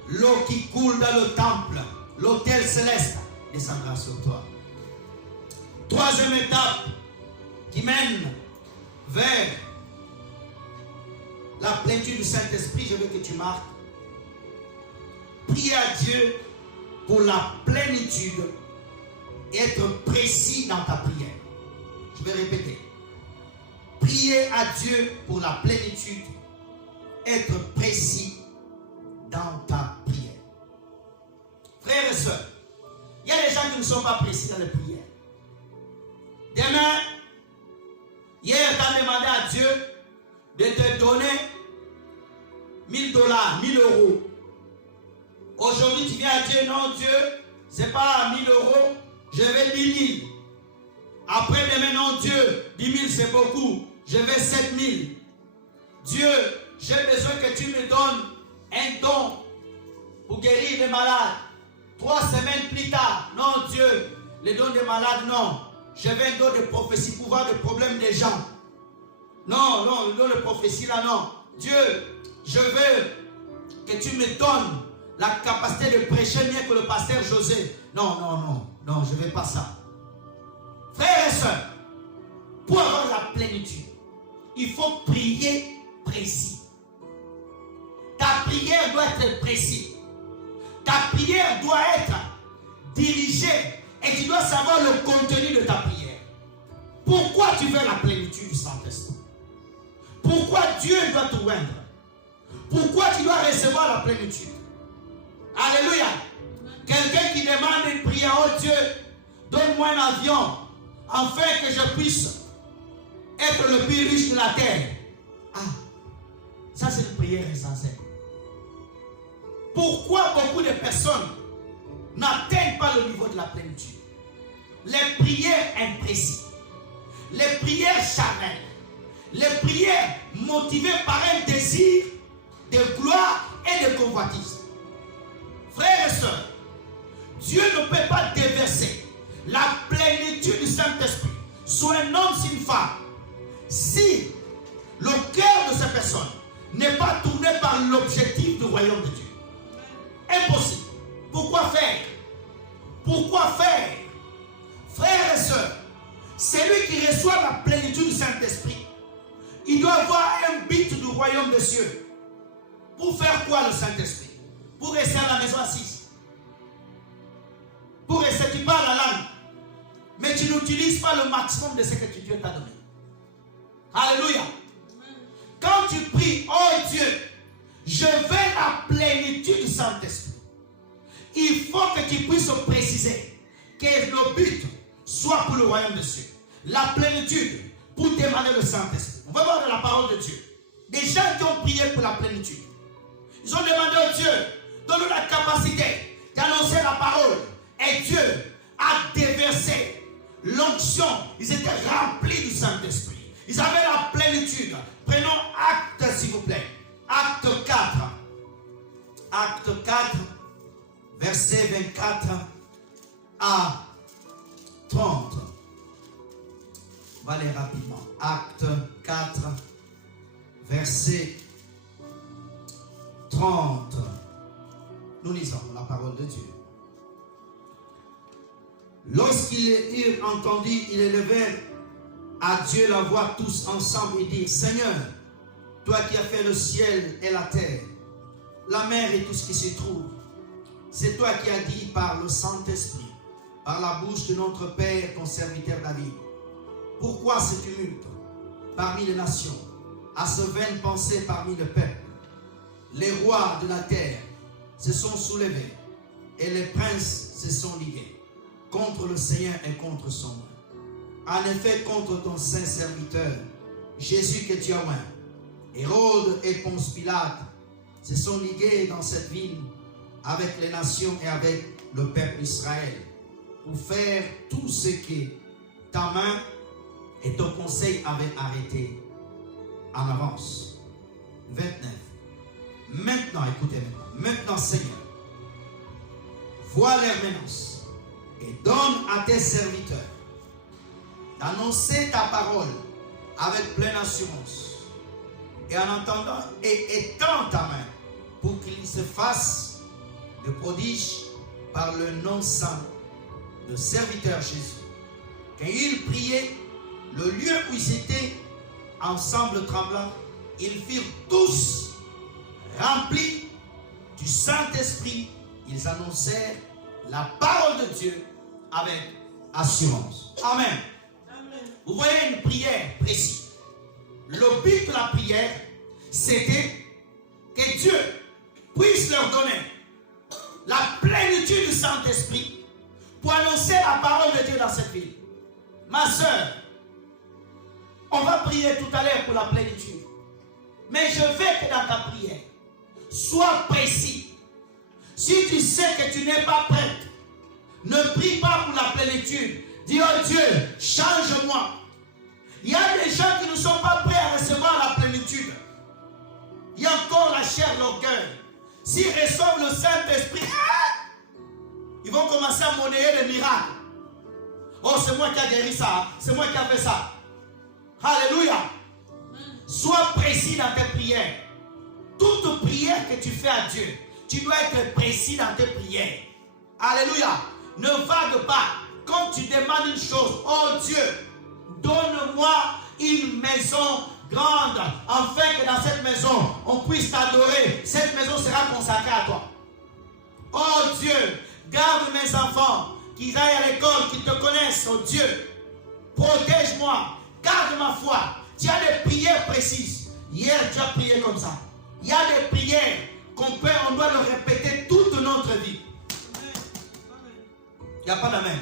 l'eau qui coule dans le temple, l'autel céleste, descendra sur toi. Troisième étape qui mène vers la plénitude du Saint-Esprit, je veux que tu marques. Priez à Dieu pour la plénitude et être précis dans ta prière. Je vais répéter. Priez à Dieu pour la plénitude, être précis dans ta prière. Frères et sœurs, il y a des gens qui ne sont pas précis dans les prières. Demain, hier, tu as demandé à Dieu de te donner $1000, 1000 euros. Aujourd'hui, tu viens à Dieu, non Dieu, ce n'est pas 1000 euros, je veux 10 000. Après demain, non Dieu, 10 000 c'est beaucoup, je veux 7 000. Dieu, j'ai besoin que tu me donnes un don pour guérir les malades. 3 semaines plus tard, non Dieu, les dons des malades, non. Je veux un don de prophétie pour voir le problème des gens. Non, non, le don de prophétie là, non. Dieu, je veux que tu me donnes la capacité de prêcher mieux que le pasteur José. Non, non, non, non, je ne veux pas ça. Frères et sœurs, pour avoir la plénitude, il faut prier précis. Ta prière doit être précise. Ta prière doit être dirigée et tu dois savoir le contenu de ta prière. Pourquoi tu veux la plénitude du Saint-Esprit? Pourquoi Dieu doit te rendre? Pourquoi tu dois recevoir la plénitude? Alléluia. Quelqu'un qui demande une prière, oh Dieu, donne-moi un avion afin que je puisse être le plus riche de la terre. Ah, ça c'est une prière insensée. Pourquoi beaucoup de personnes n'atteignent pas le niveau de la plénitude? Les prières imprécises, les prières charnelles, les prières motivées par un désir de gloire et de convoitise. Frères et sœurs, Dieu ne peut pas déverser la plénitude du Saint-Esprit sur un homme, sur une femme, si le cœur de cette personne n'est pas tourné par l'objectif du royaume de Dieu. Impossible. Pourquoi faire? Pourquoi faire? Frères et sœurs, celui qui reçoit la plénitude du Saint-Esprit, il doit avoir un but du royaume des cieux. Pour faire quoi le Saint-Esprit? Pour rester à la maison assise. Pour rester, tu parles la langue. Mais tu n'utilises pas le maximum de ce que Dieu t'a donné. Alléluia. Quand tu pries, oh Dieu, je veux la plénitude du Saint-Esprit. Il faut que tu puisses préciser que le but soit pour le royaume des cieux. La plénitude pour demander le Saint-Esprit. On va voir de la parole de Dieu. Des gens qui ont prié pour la plénitude. Ils ont demandé au Dieu, donne-nous la capacité d'annoncer la parole. Et Dieu a déversé l'onction. Ils étaient remplis du Saint-Esprit. Ils avaient la plénitude. Prenons Acte, s'il vous plaît. Acte 4. Acte 4, verset 24 à 30. On va aller rapidement. Acte 4, verset 30. Nous lisons la parole de Dieu. Lorsqu'ils eurent entendu, ils élevèrent à Dieu la voix tous ensemble et dirent: Seigneur, toi qui as fait le ciel et la terre, la mer et tout ce qui s'y trouve, c'est toi qui as dit par le Saint-Esprit, par la bouche de notre Père, ton serviteur David. Pourquoi ce tumulte parmi les nations, à ce vaine pensée parmi le peuple? Les rois de la terre se sont soulevés et les princes se sont ligués contre le Seigneur et contre son nom. En effet, contre ton saint serviteur, Jésus que tu as oint, Hérode et Ponce Pilate se sont ligués dans cette ville avec les nations et avec le peuple d'Israël pour faire tout ce que ta main et ton conseil avaient arrêté en avance. 29. Maintenant, écoutez maintenant, Seigneur, vois leur menace et donne à tes serviteurs d'annoncer ta parole avec pleine assurance, et en entendant et étends ta main pour qu'il se fasse de prodiges par le nom saint de serviteur Jésus. Quand ils priaient, le lieu où ils étaient ensemble tremblant, ils furent tous remplis du Saint-Esprit. Ils annoncèrent la parole de Dieu avec assurance. Amen. Vous voyez une prière précise. Le but de la prière, c'était que Dieu puisse leur donner la plénitude du Saint-Esprit pour annoncer la parole de Dieu dans cette ville. Ma soeur, on va prier tout à l'heure pour la plénitude. Mais je veux que dans ta prière, sois précis. Si tu sais que tu n'es pas prête, ne prie pas pour la plénitude. Dis: oh Dieu, change-moi. Il y a des gens qui ne sont pas prêts à recevoir la plénitude. Il y a encore la chair, l'orgueil. S'ils reçoivent le Saint-Esprit, ils vont commencer à monnayer les miracles. Oh, c'est moi qui ai guéri ça. C'est moi qui ai fait ça. Alléluia. Sois précis dans tes prières. Toute prière que tu fais à Dieu, tu dois être précis dans tes prières. Alléluia. Ne vague pas. Quand tu demandes une chose: oh Dieu, donne-moi une maison grande, afin que dans cette maison, on puisse t'adorer. Cette maison sera consacrée à toi. Oh Dieu, garde mes enfants, qu'ils aillent à l'école, qu'ils te connaissent. Oh Dieu, protège-moi, garde ma foi. Tu as des prières précises. Hier, tu as prié comme ça. Il y a des prières on doit le répéter toute notre vie. Il n'y a pas d'amen.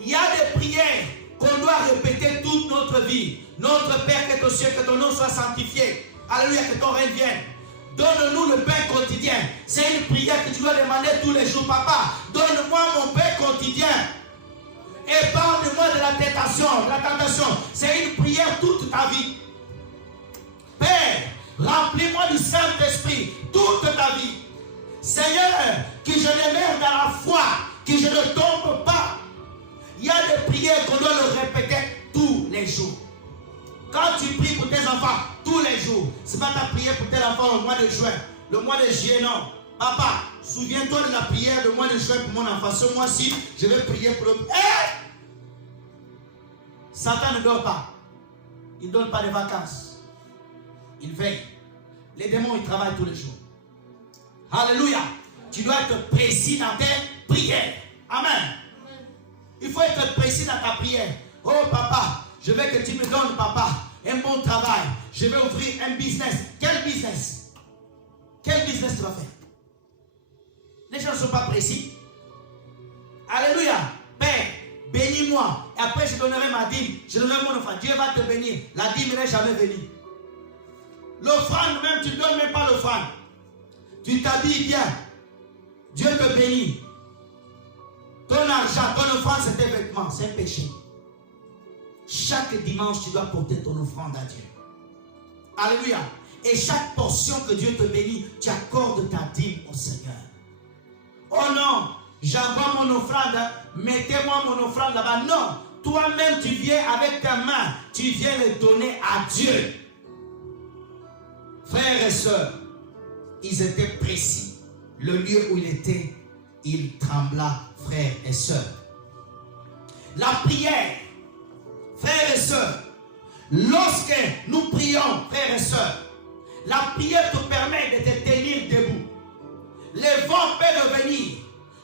Il y a des prières qu'on doit répéter toute notre vie. Notre Père qui est aux cieux, que ton nom soit sanctifié. Alléluia, que ton règne vienne. Donne-nous le pain quotidien. C'est une prière que tu dois demander tous les jours. Papa, donne-moi mon pain quotidien. Épargne-moi de la tentation. C'est une prière toute ta vie. Père, remplis-moi du Saint-Esprit toute ta vie. Seigneur, que je demeure dans la foi, que je ne tombe pas. Il y a des prières qu'on doit le répéter tous les jours. Quand tu pries pour tes enfants tous les jours, ce n'est pas ta prière pour tes enfants au mois de juin, le mois de juillet, non. Papa, souviens-toi de la prière du mois de juin pour mon enfant. Ce mois-ci, je vais prier pour le... Satan ne dort pas. Il ne donne pas de vacances. Il veille. Les démons, ils travaillent tous les jours. Alléluia. Tu dois être précis dans tes prières. Amen. Il faut être précis dans ta prière. Oh papa, je veux que tu me donnes, papa, un bon travail. Je vais ouvrir un business. Quel business? Quel business tu vas faire? Les gens ne sont pas précis. Alléluia. Père, bénis-moi. Et après, je donnerai ma dîme. Je donnerai mon offrande. Dieu va te bénir. La dîme n'est jamais venue. L'offrande même, tu ne donnes même pas l'offrande. Tu t'habilles bien. Dieu te bénit. Ton argent, ton offrande, c'est tes vêtements. C'est un péché. Chaque dimanche, tu dois porter ton offrande à Dieu. Alléluia. Et chaque portion que Dieu te bénit, tu accordes ta dîme au Seigneur. Oh non, j'envoie mon offrande. Mettez-moi mon offrande là-bas. Non, toi-même tu viens avec ta main, tu viens le donner à Dieu. Frères et sœurs, ils étaient précis. Le lieu où il était, il trembla, frères et sœurs. La prière, frères et sœurs, lorsque nous prions, frères et sœurs, la prière te permet de te tenir debout. Les vents peuvent venir,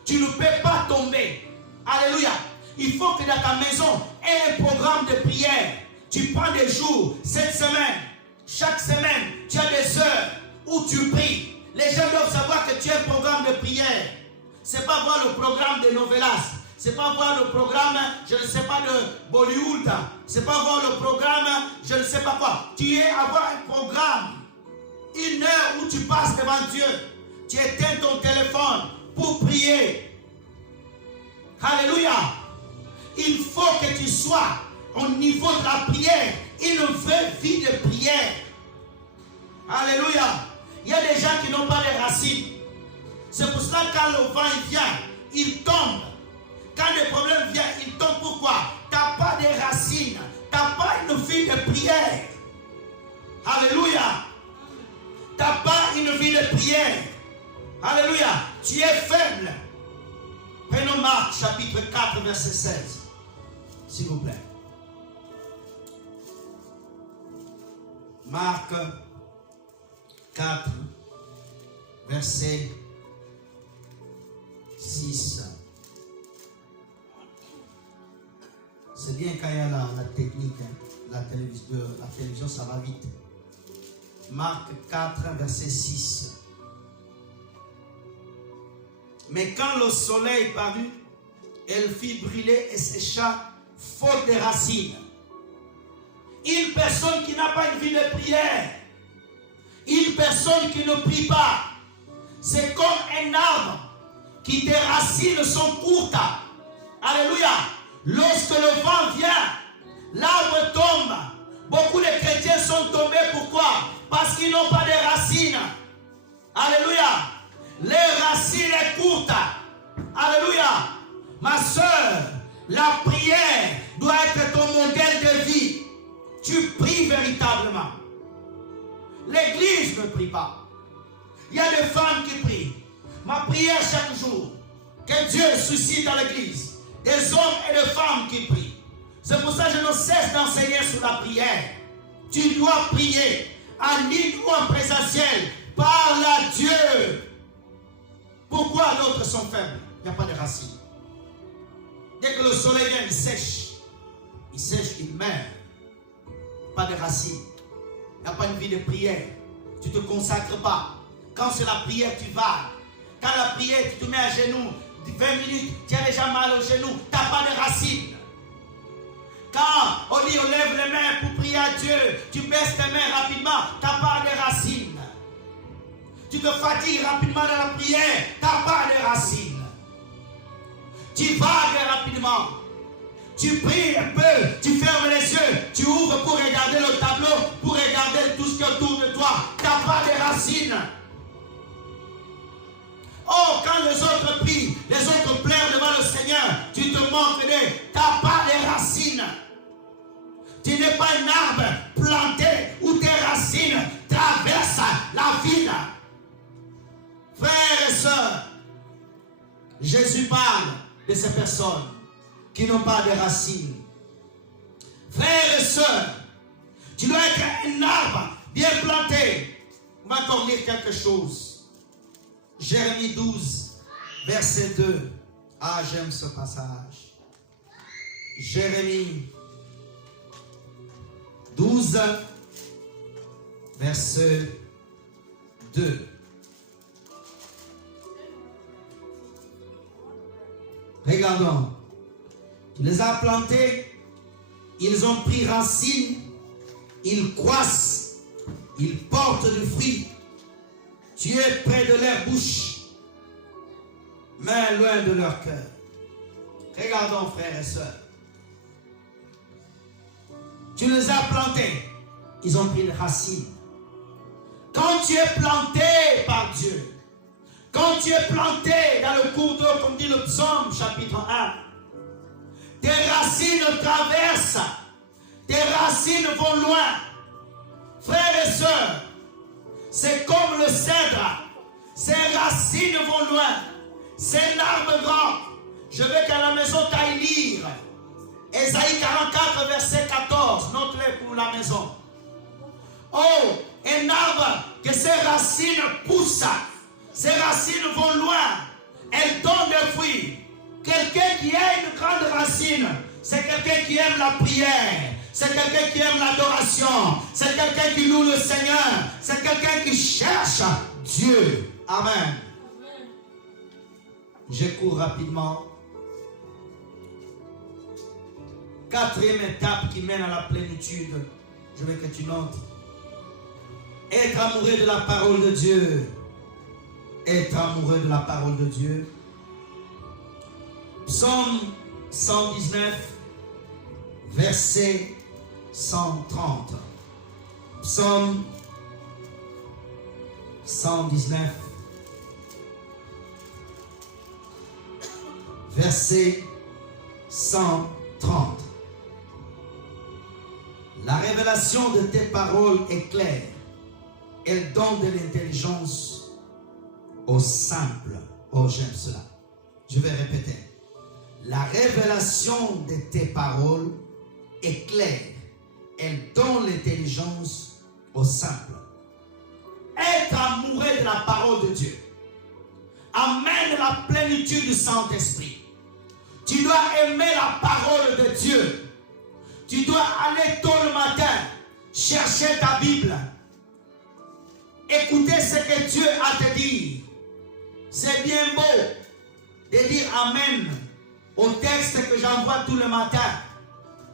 tu ne peux pas tomber. Alléluia. Il faut que dans ta maison, ait un programme de prière. Tu prends des jours, cette semaine, chaque semaine, tu as des heures où tu pries. Les gens doivent savoir que tu as un programme de prière. Ce n'est pas voir le programme de Novelas. Ce n'est pas voir le programme, je ne sais pas, de Bollywood. Ce n'est pas voir le programme, je ne sais pas quoi. Tu es avoir un programme. Une heure où tu passes devant Dieu. Tu éteins ton téléphone pour prier. Alléluia. Il faut que tu sois au niveau de la prière. Une vraie vie de prière. Alléluia. Il y a des gens qui n'ont pas de racines. C'est pour cela que quand le vent vient, il tombe. Quand des problèmes viennent, il tombe. Pourquoi? Tu n'as pas de racines. Tu n'as pas une vie de prière. Alléluia. Tu n'as pas une vie de prière. Alléluia. Tu es faible. Prenons Marc chapitre 4 verset 16. S'il vous plaît. Marc 4 verset 6. C'est bien quand il y a la technique, la télévision, ça va vite. Marc 4 verset 6. Mais quand le soleil parut, elle fit brûler et sécha faute de racines. Une personne qui n'a pas une vie de prière, une personne qui ne prie pas, c'est comme un arbre qui des racines sont courtes. Alléluia. Lorsque le vent vient, l'arbre tombe. Beaucoup de chrétiens sont tombés. Pourquoi? Parce qu'ils n'ont pas de racines. Alléluia. Les racines sont courtes. Alléluia. Ma soeur, la prière doit être ton modèle de vie. Tu pries véritablement. L'église ne prie pas. Il y a des femmes qui prient. Ma prière chaque jour, que Dieu suscite dans l'église des hommes et des femmes qui prient. C'est pour ça que je ne cesse d'enseigner sur la prière. Tu dois prier en ligne ou en présentiel. Parle à Dieu. Pourquoi d'autres sont faibles? Il n'y a pas de racines. Dès que le soleil vient, il sèche. Il sèche, il meurt. Pas de racines. Il n'y a pas une vie de prière. Tu ne te consacres pas. Quand c'est la prière, tu vas. Quand la prière, tu te mets à genoux. 20 minutes, tu as déjà mal au genou. Tu n'as pas de racines. Quand on dit on lève les mains pour prier à Dieu, tu baisses tes mains rapidement. Tu n'as pas de racines. Tu te fatigues rapidement dans la prière. Tu n'as pas de racines. Tu vagues rapidement. Tu pries un peu, tu fermes les yeux, tu ouvres pour regarder le tableau, pour regarder tout ce qui est autour de toi. Tu n'as pas de racines. Oh, quand les autres prient, les autres pleurent devant le Seigneur, tu te manques de... Tu n'as pas de racines. Tu n'es pas un arbre planté où tes racines traversent la ville. Frères et sœurs, Jésus parle de ces personnes qui n'ont pas de racines. Frères et sœurs, tu dois être un arbre bien planté. On va encore lire quelque chose. Jérémie 12, verset 2. Ah, j'aime ce passage. Jérémie 12, verset 2. Regardons. Tu les as plantés, ils ont pris racine, ils croissent, ils portent du fruit. Tu es près de leur bouche, mais loin de leur cœur. Regardons, frères et sœurs. Tu les as plantés, ils ont pris des racines. Quand tu es planté par Dieu, quand tu es planté dans le cours d'eau, comme dit le psaume chapitre 1, Tes racines traversent. Tes racines vont loin. Frères et sœurs, c'est comme le cèdre. Ses racines vont loin. C'est un arbre grand. Je veux qu'à la maison tu ailles lire. Ésaïe 44, verset 14. Note-le pour la maison. Oh, un arbre que ses racines poussent. Ses racines vont loin. Elles donnent des fruits. Quelqu'un qui a une grande racine, c'est quelqu'un qui aime la prière. C'est quelqu'un qui aime l'adoration. C'est quelqu'un qui loue le Seigneur. C'est quelqu'un qui cherche Dieu. Amen. Je cours rapidement. Quatrième étape qui mène à la plénitude. Je veux que tu notes. Être amoureux de la parole de Dieu. Être amoureux de la parole de Dieu. Psaume 119, verset 130. Psaume 119, verset 130. La révélation de tes paroles est claire. Elle donne de l'intelligence aux simples. Oh, j'aime cela. Je vais répéter. La révélation de tes paroles est claire. Elle donne l'intelligence aux simples. Être amoureux de la parole de Dieu amène la plénitude du Saint-Esprit. Tu dois aimer la parole de Dieu. Tu dois aller tôt le matin, chercher ta Bible, écouter ce que Dieu a à te dire. C'est bien beau de dire Amen au texte que j'envoie tout le matin.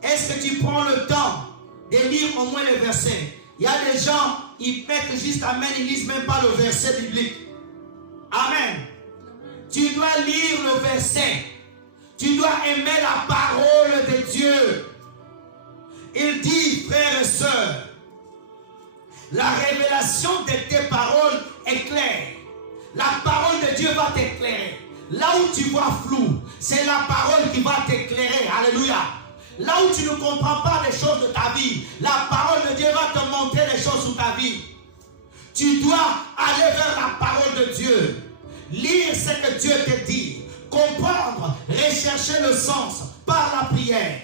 Est-ce que tu prends le temps de lire au moins le verset? Il y a des gens, ils mettent juste Amen, ils ne lisent même pas le verset biblique. Amen. Tu dois lire le verset. Tu dois aimer la parole de Dieu. Il dit, frères et sœurs, la révélation de tes paroles est claire. La parole de Dieu va t'éclairer. Là où tu vois flou, c'est la parole qui va t'éclairer. Alléluia. Là où tu ne comprends pas les choses de ta vie, la parole de Dieu va te montrer les choses sur ta vie. Tu dois aller vers la parole de Dieu. Lire ce que Dieu te dit. Comprendre, rechercher le sens par la prière.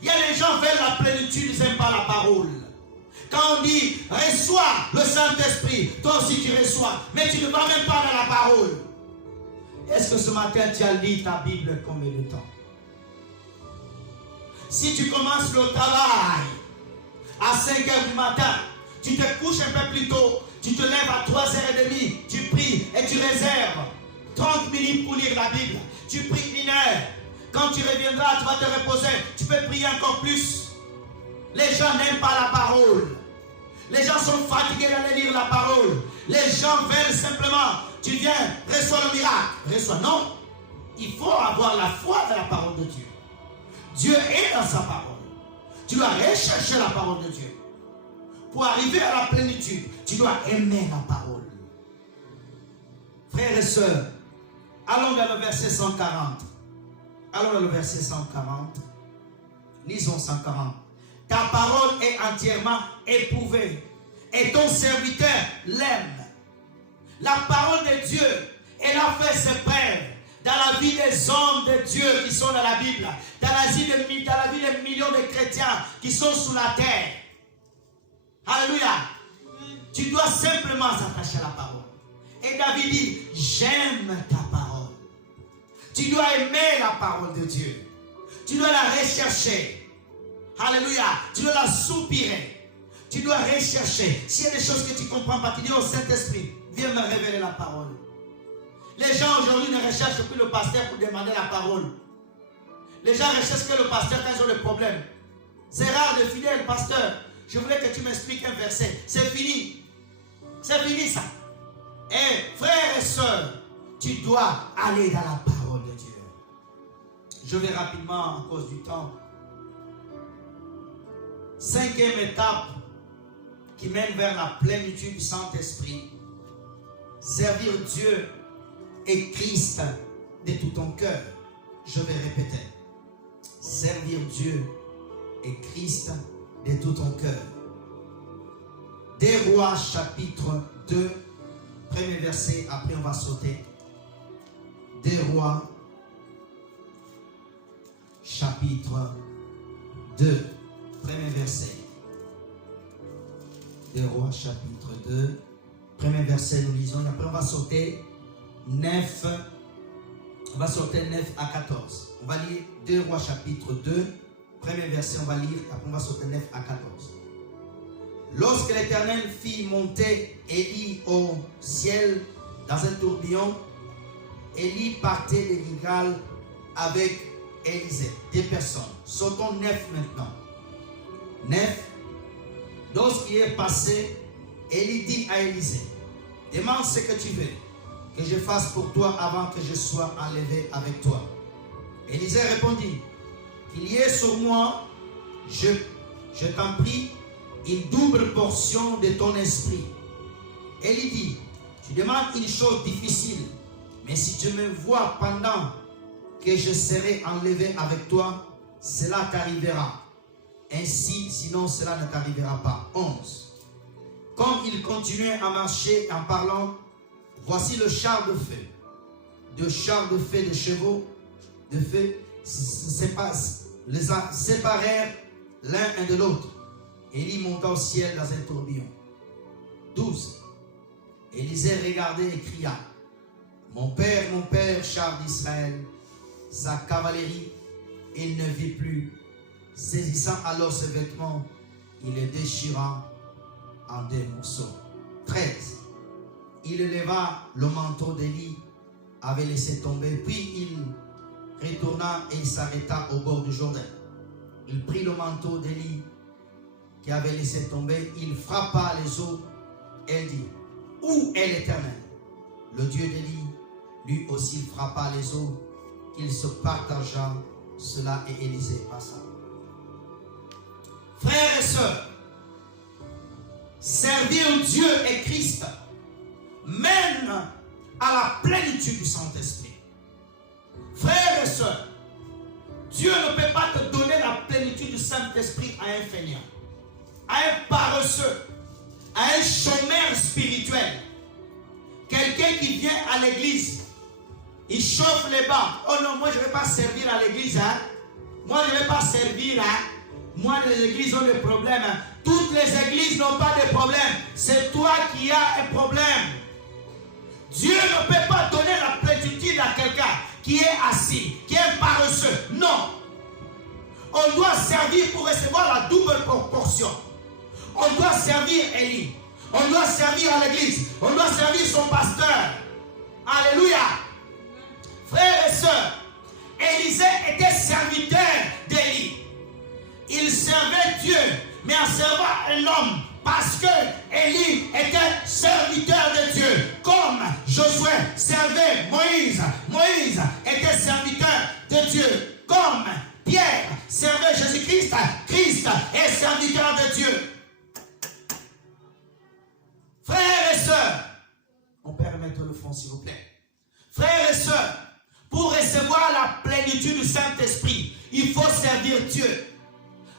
Il y a des gens vers la plénitude, ils n'aiment pas la parole. Quand on dit, reçois le Saint-Esprit, toi aussi tu reçois, mais tu ne vas même pas dans la parole. Est-ce que ce matin tu as lu ta Bible combien de temps? Si tu commences le travail à 5 h du matin, tu te couches un peu plus tôt, tu te lèves à 3h30, tu pries et tu réserves 30 minutes pour lire la Bible. Tu pries 1 heure. Quand tu reviendras, tu vas te reposer. Tu peux prier encore plus. Les gens n'aiment pas la parole. Les gens sont fatigués d'aller lire la parole. Les gens veulent simplement, tu viens, reçois le miracle. Reçois. Non. Il faut avoir la foi de la parole de Dieu. Dieu est dans sa parole. Tu dois rechercher la parole de Dieu. Pour arriver à la plénitude, tu dois aimer la parole. Frères et sœurs, allons dans le verset 140. Allons dans le verset 140. Lisons 140. Ta parole est entièrement éprouvée et ton serviteur l'aime. La parole de Dieu, elle a fait ses preuves dans la vie des hommes de Dieu qui sont dans la Bible, dans la vie des millions de chrétiens qui sont sur la terre. Alléluia. Tu dois simplement s'attacher à la parole. Et David dit, j'aime ta parole. Tu dois aimer la parole de Dieu. Tu dois la rechercher. Alléluia. Tu dois la soupirer. Tu dois rechercher. S'il y a des choses que tu ne comprends pas, tu dis au Saint-Esprit, viens me révéler la parole. Les gens aujourd'hui ne recherchent plus le pasteur pour demander la parole. Les gens recherchent que le pasteur quand ils ont des problèmes. C'est rare de fidèles, pasteur. Je voulais que tu m'expliques un verset. C'est fini. C'est fini ça. Et frères et sœurs, tu dois aller dans la parole de Dieu. Je vais rapidement, à cause du temps. 5e étape qui mène vers la plénitude du Saint-Esprit. Servir Dieu et Christ de tout ton cœur. je vais répéter. Servir Dieu et Christ de tout ton cœur. Des Rois chapitre 2, premier verset, après on va sauter. Des Rois chapitre 2, premier verset. Des Rois chapitre 2, premier verset, nous lisons. Et après on va sauter 9, on va sauter 9 à 14. On va lire 2 Rois chapitre 2, premier verset, on va lire, après on va sauter 9 à 14. Lorsque l'Éternel fit monter Élie au ciel dans un tourbillon, Élie partait de Gilgal avec Élisée, 2 personnes. Sautons 9 maintenant. 9. Lorsqu'il est passé, Élie dit à Élisée, demande ce que tu veux que je fasse pour toi avant que je sois enlevé avec toi. Élisée répondit, qu'il y ait sur moi, je t'en prie, une double portion de ton esprit. Élie dit, tu demandes une chose difficile, mais si tu me vois pendant que je serai enlevé avec toi, cela t'arrivera. Ainsi, sinon cela ne t'arrivera pas. 11. Comme il continuait à marcher en parlant, voici le char de feu. 2 chars de feu de chevaux de feu les séparèrent l'un de l'autre. Élie monta au ciel dans un tourbillon. 12. Élisée regardait et cria, mon père, char d'Israël, sa cavalerie, il ne vit plus. Saisissant alors ses vêtements, il les déchira en 2 morceaux. 13. Il leva le manteau d'Élie, avait laissé tomber, puis il retourna et il s'arrêta au bord du Jourdain. Il prit le manteau d'Élie qui avait laissé tomber, il frappa les eaux et dit, où est l'Éternel? Le Dieu d'Élie, lui aussi frappa les eaux, qu'il se partagea cela et Élisée passa. Frères et sœurs, servir Dieu et Christ mène à la plénitude du Saint-Esprit. Frères et sœurs, Dieu ne peut pas te donner la plénitude du Saint-Esprit à un fainéant, à un paresseux, à un chômeur spirituel. Quelqu'un qui vient à l'église, il chauffe les bas. Oh non, moi je ne vais pas servir à l'église. Hein? Moi je ne vais pas servir. Hein? Moi les églises ont des problèmes. Hein? Toutes les églises n'ont pas de problème. C'est toi qui as un problème. Dieu ne peut pas donner la plénitude à quelqu'un qui est assis, qui est un paresseux. Non. On doit servir pour recevoir la double proportion. On doit servir Élie. On doit servir à l'église. On doit servir son pasteur. Alléluia. Frères et sœurs, Élisée était serviteur d'Élie. Il servait Dieu, mais en servant un homme, parce que Élie était serviteur de Dieu, comme Josué servait Moïse. Moïse était serviteur de Dieu, comme Pierre servait Jésus-Christ. Christ est serviteur de Dieu. Frères et sœurs, on peut remettre le fond s'il vous plaît. Frères et sœurs, pour recevoir la plénitude du Saint-Esprit, il faut servir Dieu.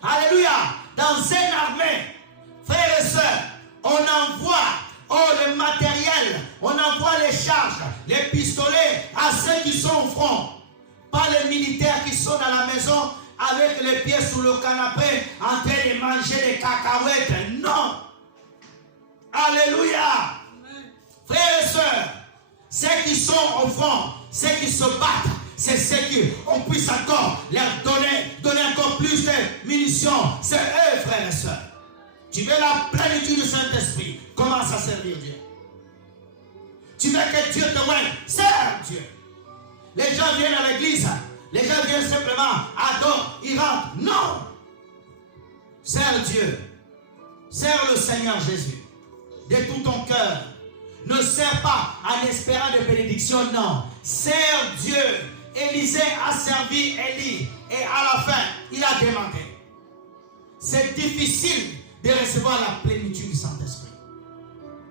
Alléluia. Dans une armée, frères et sœurs, on envoie le matériel, on envoie les charges, les pistolets à ceux qui sont au front. Pas les militaires qui sont dans la maison avec les pieds sous le canapé en train de manger des cacahuètes. Non. Alléluia. Frères et sœurs, ceux qui sont au front, ceux qui se battent, c'est ceux qu'on puisse encore leur donner encore plus de munitions. C'est eux, frères et sœurs. Tu veux la plénitude du Saint-Esprit, commence à servir Dieu. Tu veux que Dieu te voie, serve Dieu. Les gens viennent à l'église, les gens viennent simplement, adorent, ils rentrent. Non. Serve Dieu. Serve le Seigneur Jésus. De tout ton cœur. Ne sers pas en espérant des bénédictions, non. Sers Dieu. Élisée a servi Élie et à la fin, il a demandé. C'est difficile de recevoir la plénitude du Saint-Esprit.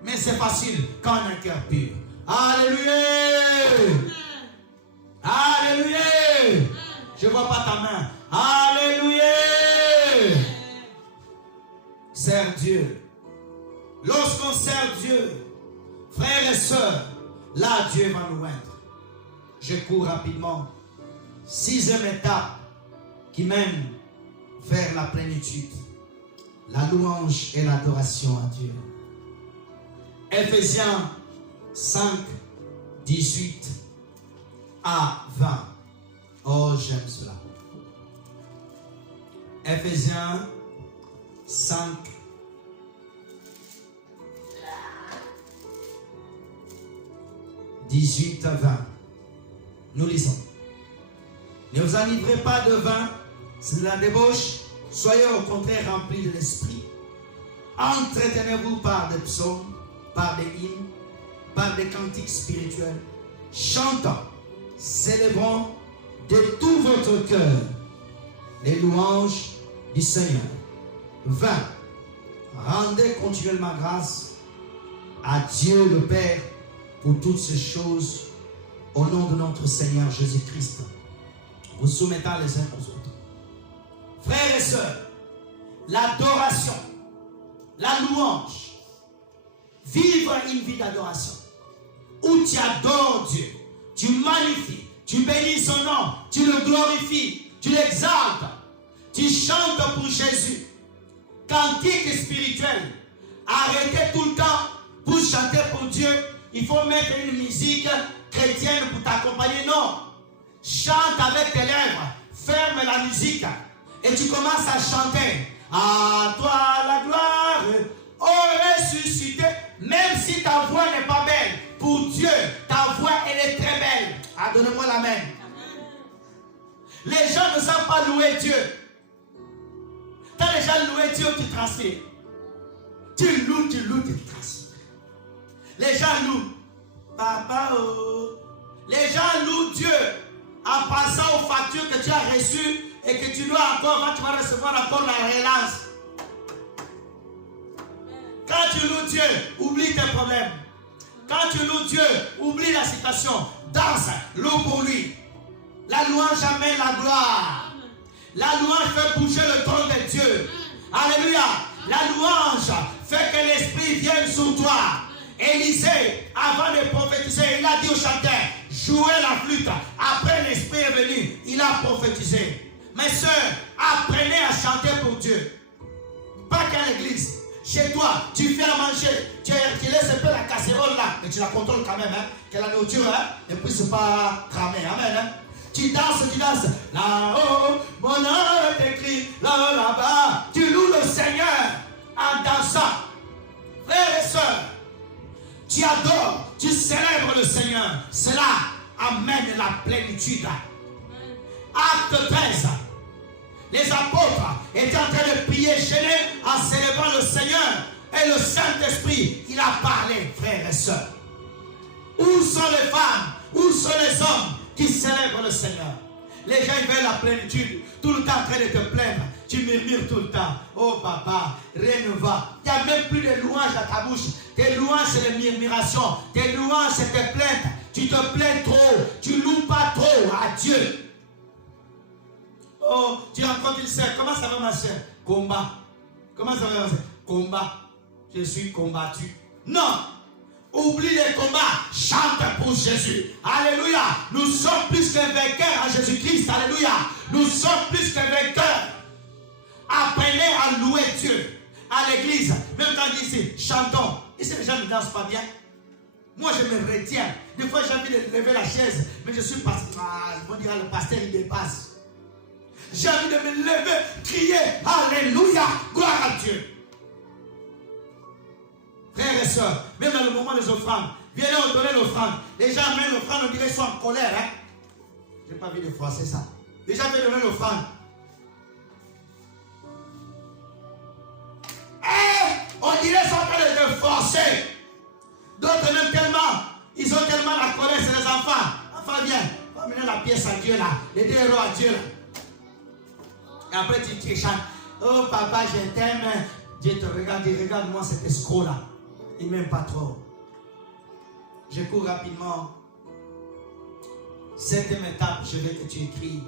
Mais c'est facile quand on a un cœur pur. Alléluia. Alléluia. Je ne vois pas ta main. Alléluia. Sers Dieu. Lorsqu'on sert Dieu, frères et sœurs, là Dieu va nous oindre. Je cours rapidement. 6e étape qui mène vers la plénitude. La louange et l'adoration à Dieu. Ephésiens 5, 18 à 20. Oh, j'aime cela. Ephésiens 5, 18 à 20. Nous lisons. Ne vous enivrez pas de vin, c'est de la débauche. Soyez au contraire remplis de l'esprit. Entretenez-vous par des psaumes, par des hymnes, par des cantiques spirituels, chantant, célébrant de tout votre cœur les louanges du Seigneur. 20. Rendez continuellement grâce à Dieu le Père pour toutes ces choses au nom de notre Seigneur Jésus-Christ, vous soumettant les uns aux autres. Frères et sœurs, l'adoration, la louange, vivre une vie d'adoration où tu adores Dieu, tu magnifies, tu bénis son nom, tu le glorifies, tu l'exaltes, tu chantes pour Jésus. Cantique spirituel, arrêtez tout le temps pour chanter pour Dieu. Il faut mettre une musique chrétienne pour t'accompagner. Non, chante avec tes lèvres, ferme la musique et tu commences à chanter. À toi la gloire, ô ressuscité. Même si ta voix n'est pas belle, pour Dieu, ta voix elle est très belle. Ah, donnez-moi la main. Les gens ne savent pas louer Dieu. Quand les gens louent Dieu, tu transpires. Tu loues, tu transpires. Les gens louent. Papa, oh. Les gens louent Dieu en passant aux factures que tu as reçues et que tu dois encore, quand tu vas recevoir encore la relance. Quand tu loues Dieu, oublie tes problèmes. Quand tu loues Dieu, oublie la situation. Danse, loue pour lui. La louange amène la gloire. La louange fait bouger le trône de Dieu. Alléluia. La louange fait que l'Esprit vienne sur toi. Élisée, avant de prophétiser, il a dit au chanteur, jouez la flûte. Après, l'Esprit est venu, il a prophétisé. Mes soeurs, apprenez à chanter pour Dieu. Pas qu'à l'église. Chez toi, tu fais à manger, tu laisses un peu la casserole là, mais tu la contrôles quand même, hein, que la nourriture ne puisse pas cramer. Amen. Hein. Tu danses. Là-haut, mon âme est écrit, là-bas. Tu loues le Seigneur en dansant. Frères et sœurs, tu adores, tu célèbres le Seigneur. Cela amène la plénitude. Acte 13. Les apôtres étaient en train de prier, gênés, en célébrant le Seigneur. Et le Saint-Esprit, il a parlé, frères et sœurs. Où sont les femmes? Où sont les hommes qui célèbrent le Seigneur? Les gens veulent la plénitude, tout le temps en train de te plaindre. Tu murmures tout le temps. Oh papa, rien ne va. Il n'y a même plus de louanges à ta bouche. Tes louanges, c'est des murmurations. Tes louanges, c'est tes plaintes. Tu te plains trop. Tu loues pas trop à Dieu. Oh, tu rencontres une sœur. Comment ça va ma sœur? Combat. Comment ça va ma sœur? Combat. Je suis combattu. Non. Oublie les combats. Chante pour Jésus. Alléluia. Nous sommes plus que vainqueurs en Jésus-Christ. Alléluia. Nous sommes plus que vainqueurs. Apprenez à louer Dieu. À l'église. Même quand on dit ici, chantons. Ici, les gens ne dansent pas bien. Moi, je me retiens. Des fois, j'ai envie de lever la chaise. Mais je suis pas. On dira le pasteur, il dépasse. J'ai envie de me lever, crier, alléluia, gloire à Dieu. Frères et sœurs, même dans le moment des offrandes, venez on donner l'offrande. Les gens amènent l'offrande, on dirait qu'ils sont en colère. Hein? Je n'ai pas vu de froisser ça. Les gens viennent donner l'offrande. On dirait qu'ils sont en train de forcer. D'autres même tellement, ils ont tellement la colère, c'est les enfants. Enfin, viens, on va amener la pièce à Dieu là, les 2 euros à Dieu là. Et après tu chantes. Oh papa, je t'aime. Dieu te regarde, regarde-moi cet escroc là. Il ne m'aime pas trop. Je cours rapidement. 7e étape, je veux que tu écris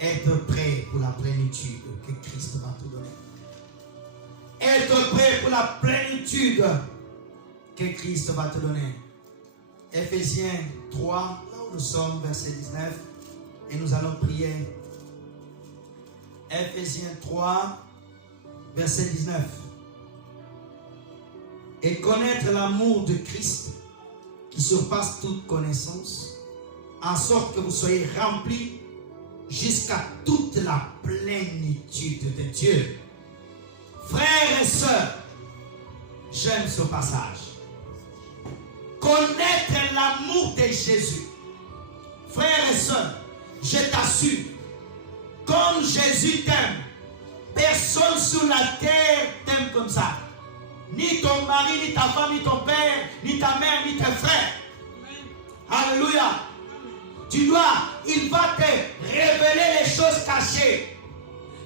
Être prêt pour la plénitude que Christ va te donner. Être prêt pour la plénitude que Christ va te donner. Éphésiens 3, là où nous sommes, verset 19, et nous allons prier. Éphésiens 3, verset 19. Et connaître l'amour de Christ qui surpasse toute connaissance, en sorte que vous soyez remplis jusqu'à toute la plénitude de Dieu. Frères et sœurs, j'aime ce passage. Connaître l'amour de Jésus. Frères et sœurs, je t'assure, comme Jésus t'aime, personne sur la terre t'aime comme ça. Ni ton mari, ni ta femme, ni ton père, ni ta mère, ni tes frères. Alléluia. Il va te révéler les choses cachées.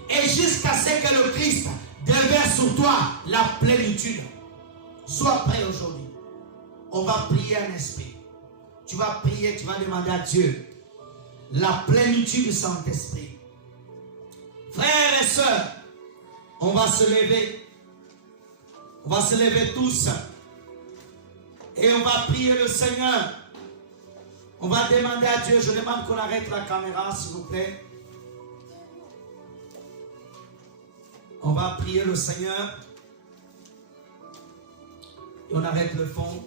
Et jusqu'à ce que le Christ déverse sur toi la plénitude. Sois prêt aujourd'hui. On va prier en esprit. Tu vas prier, tu vas demander à Dieu la plénitude du Saint-Esprit. Frères et sœurs, on va se lever. On va se lever tous. Et on va prier le Seigneur. On va demander à Dieu. Je demande qu'on arrête la caméra, s'il vous plaît. On va prier le Seigneur. Et on arrête le fond.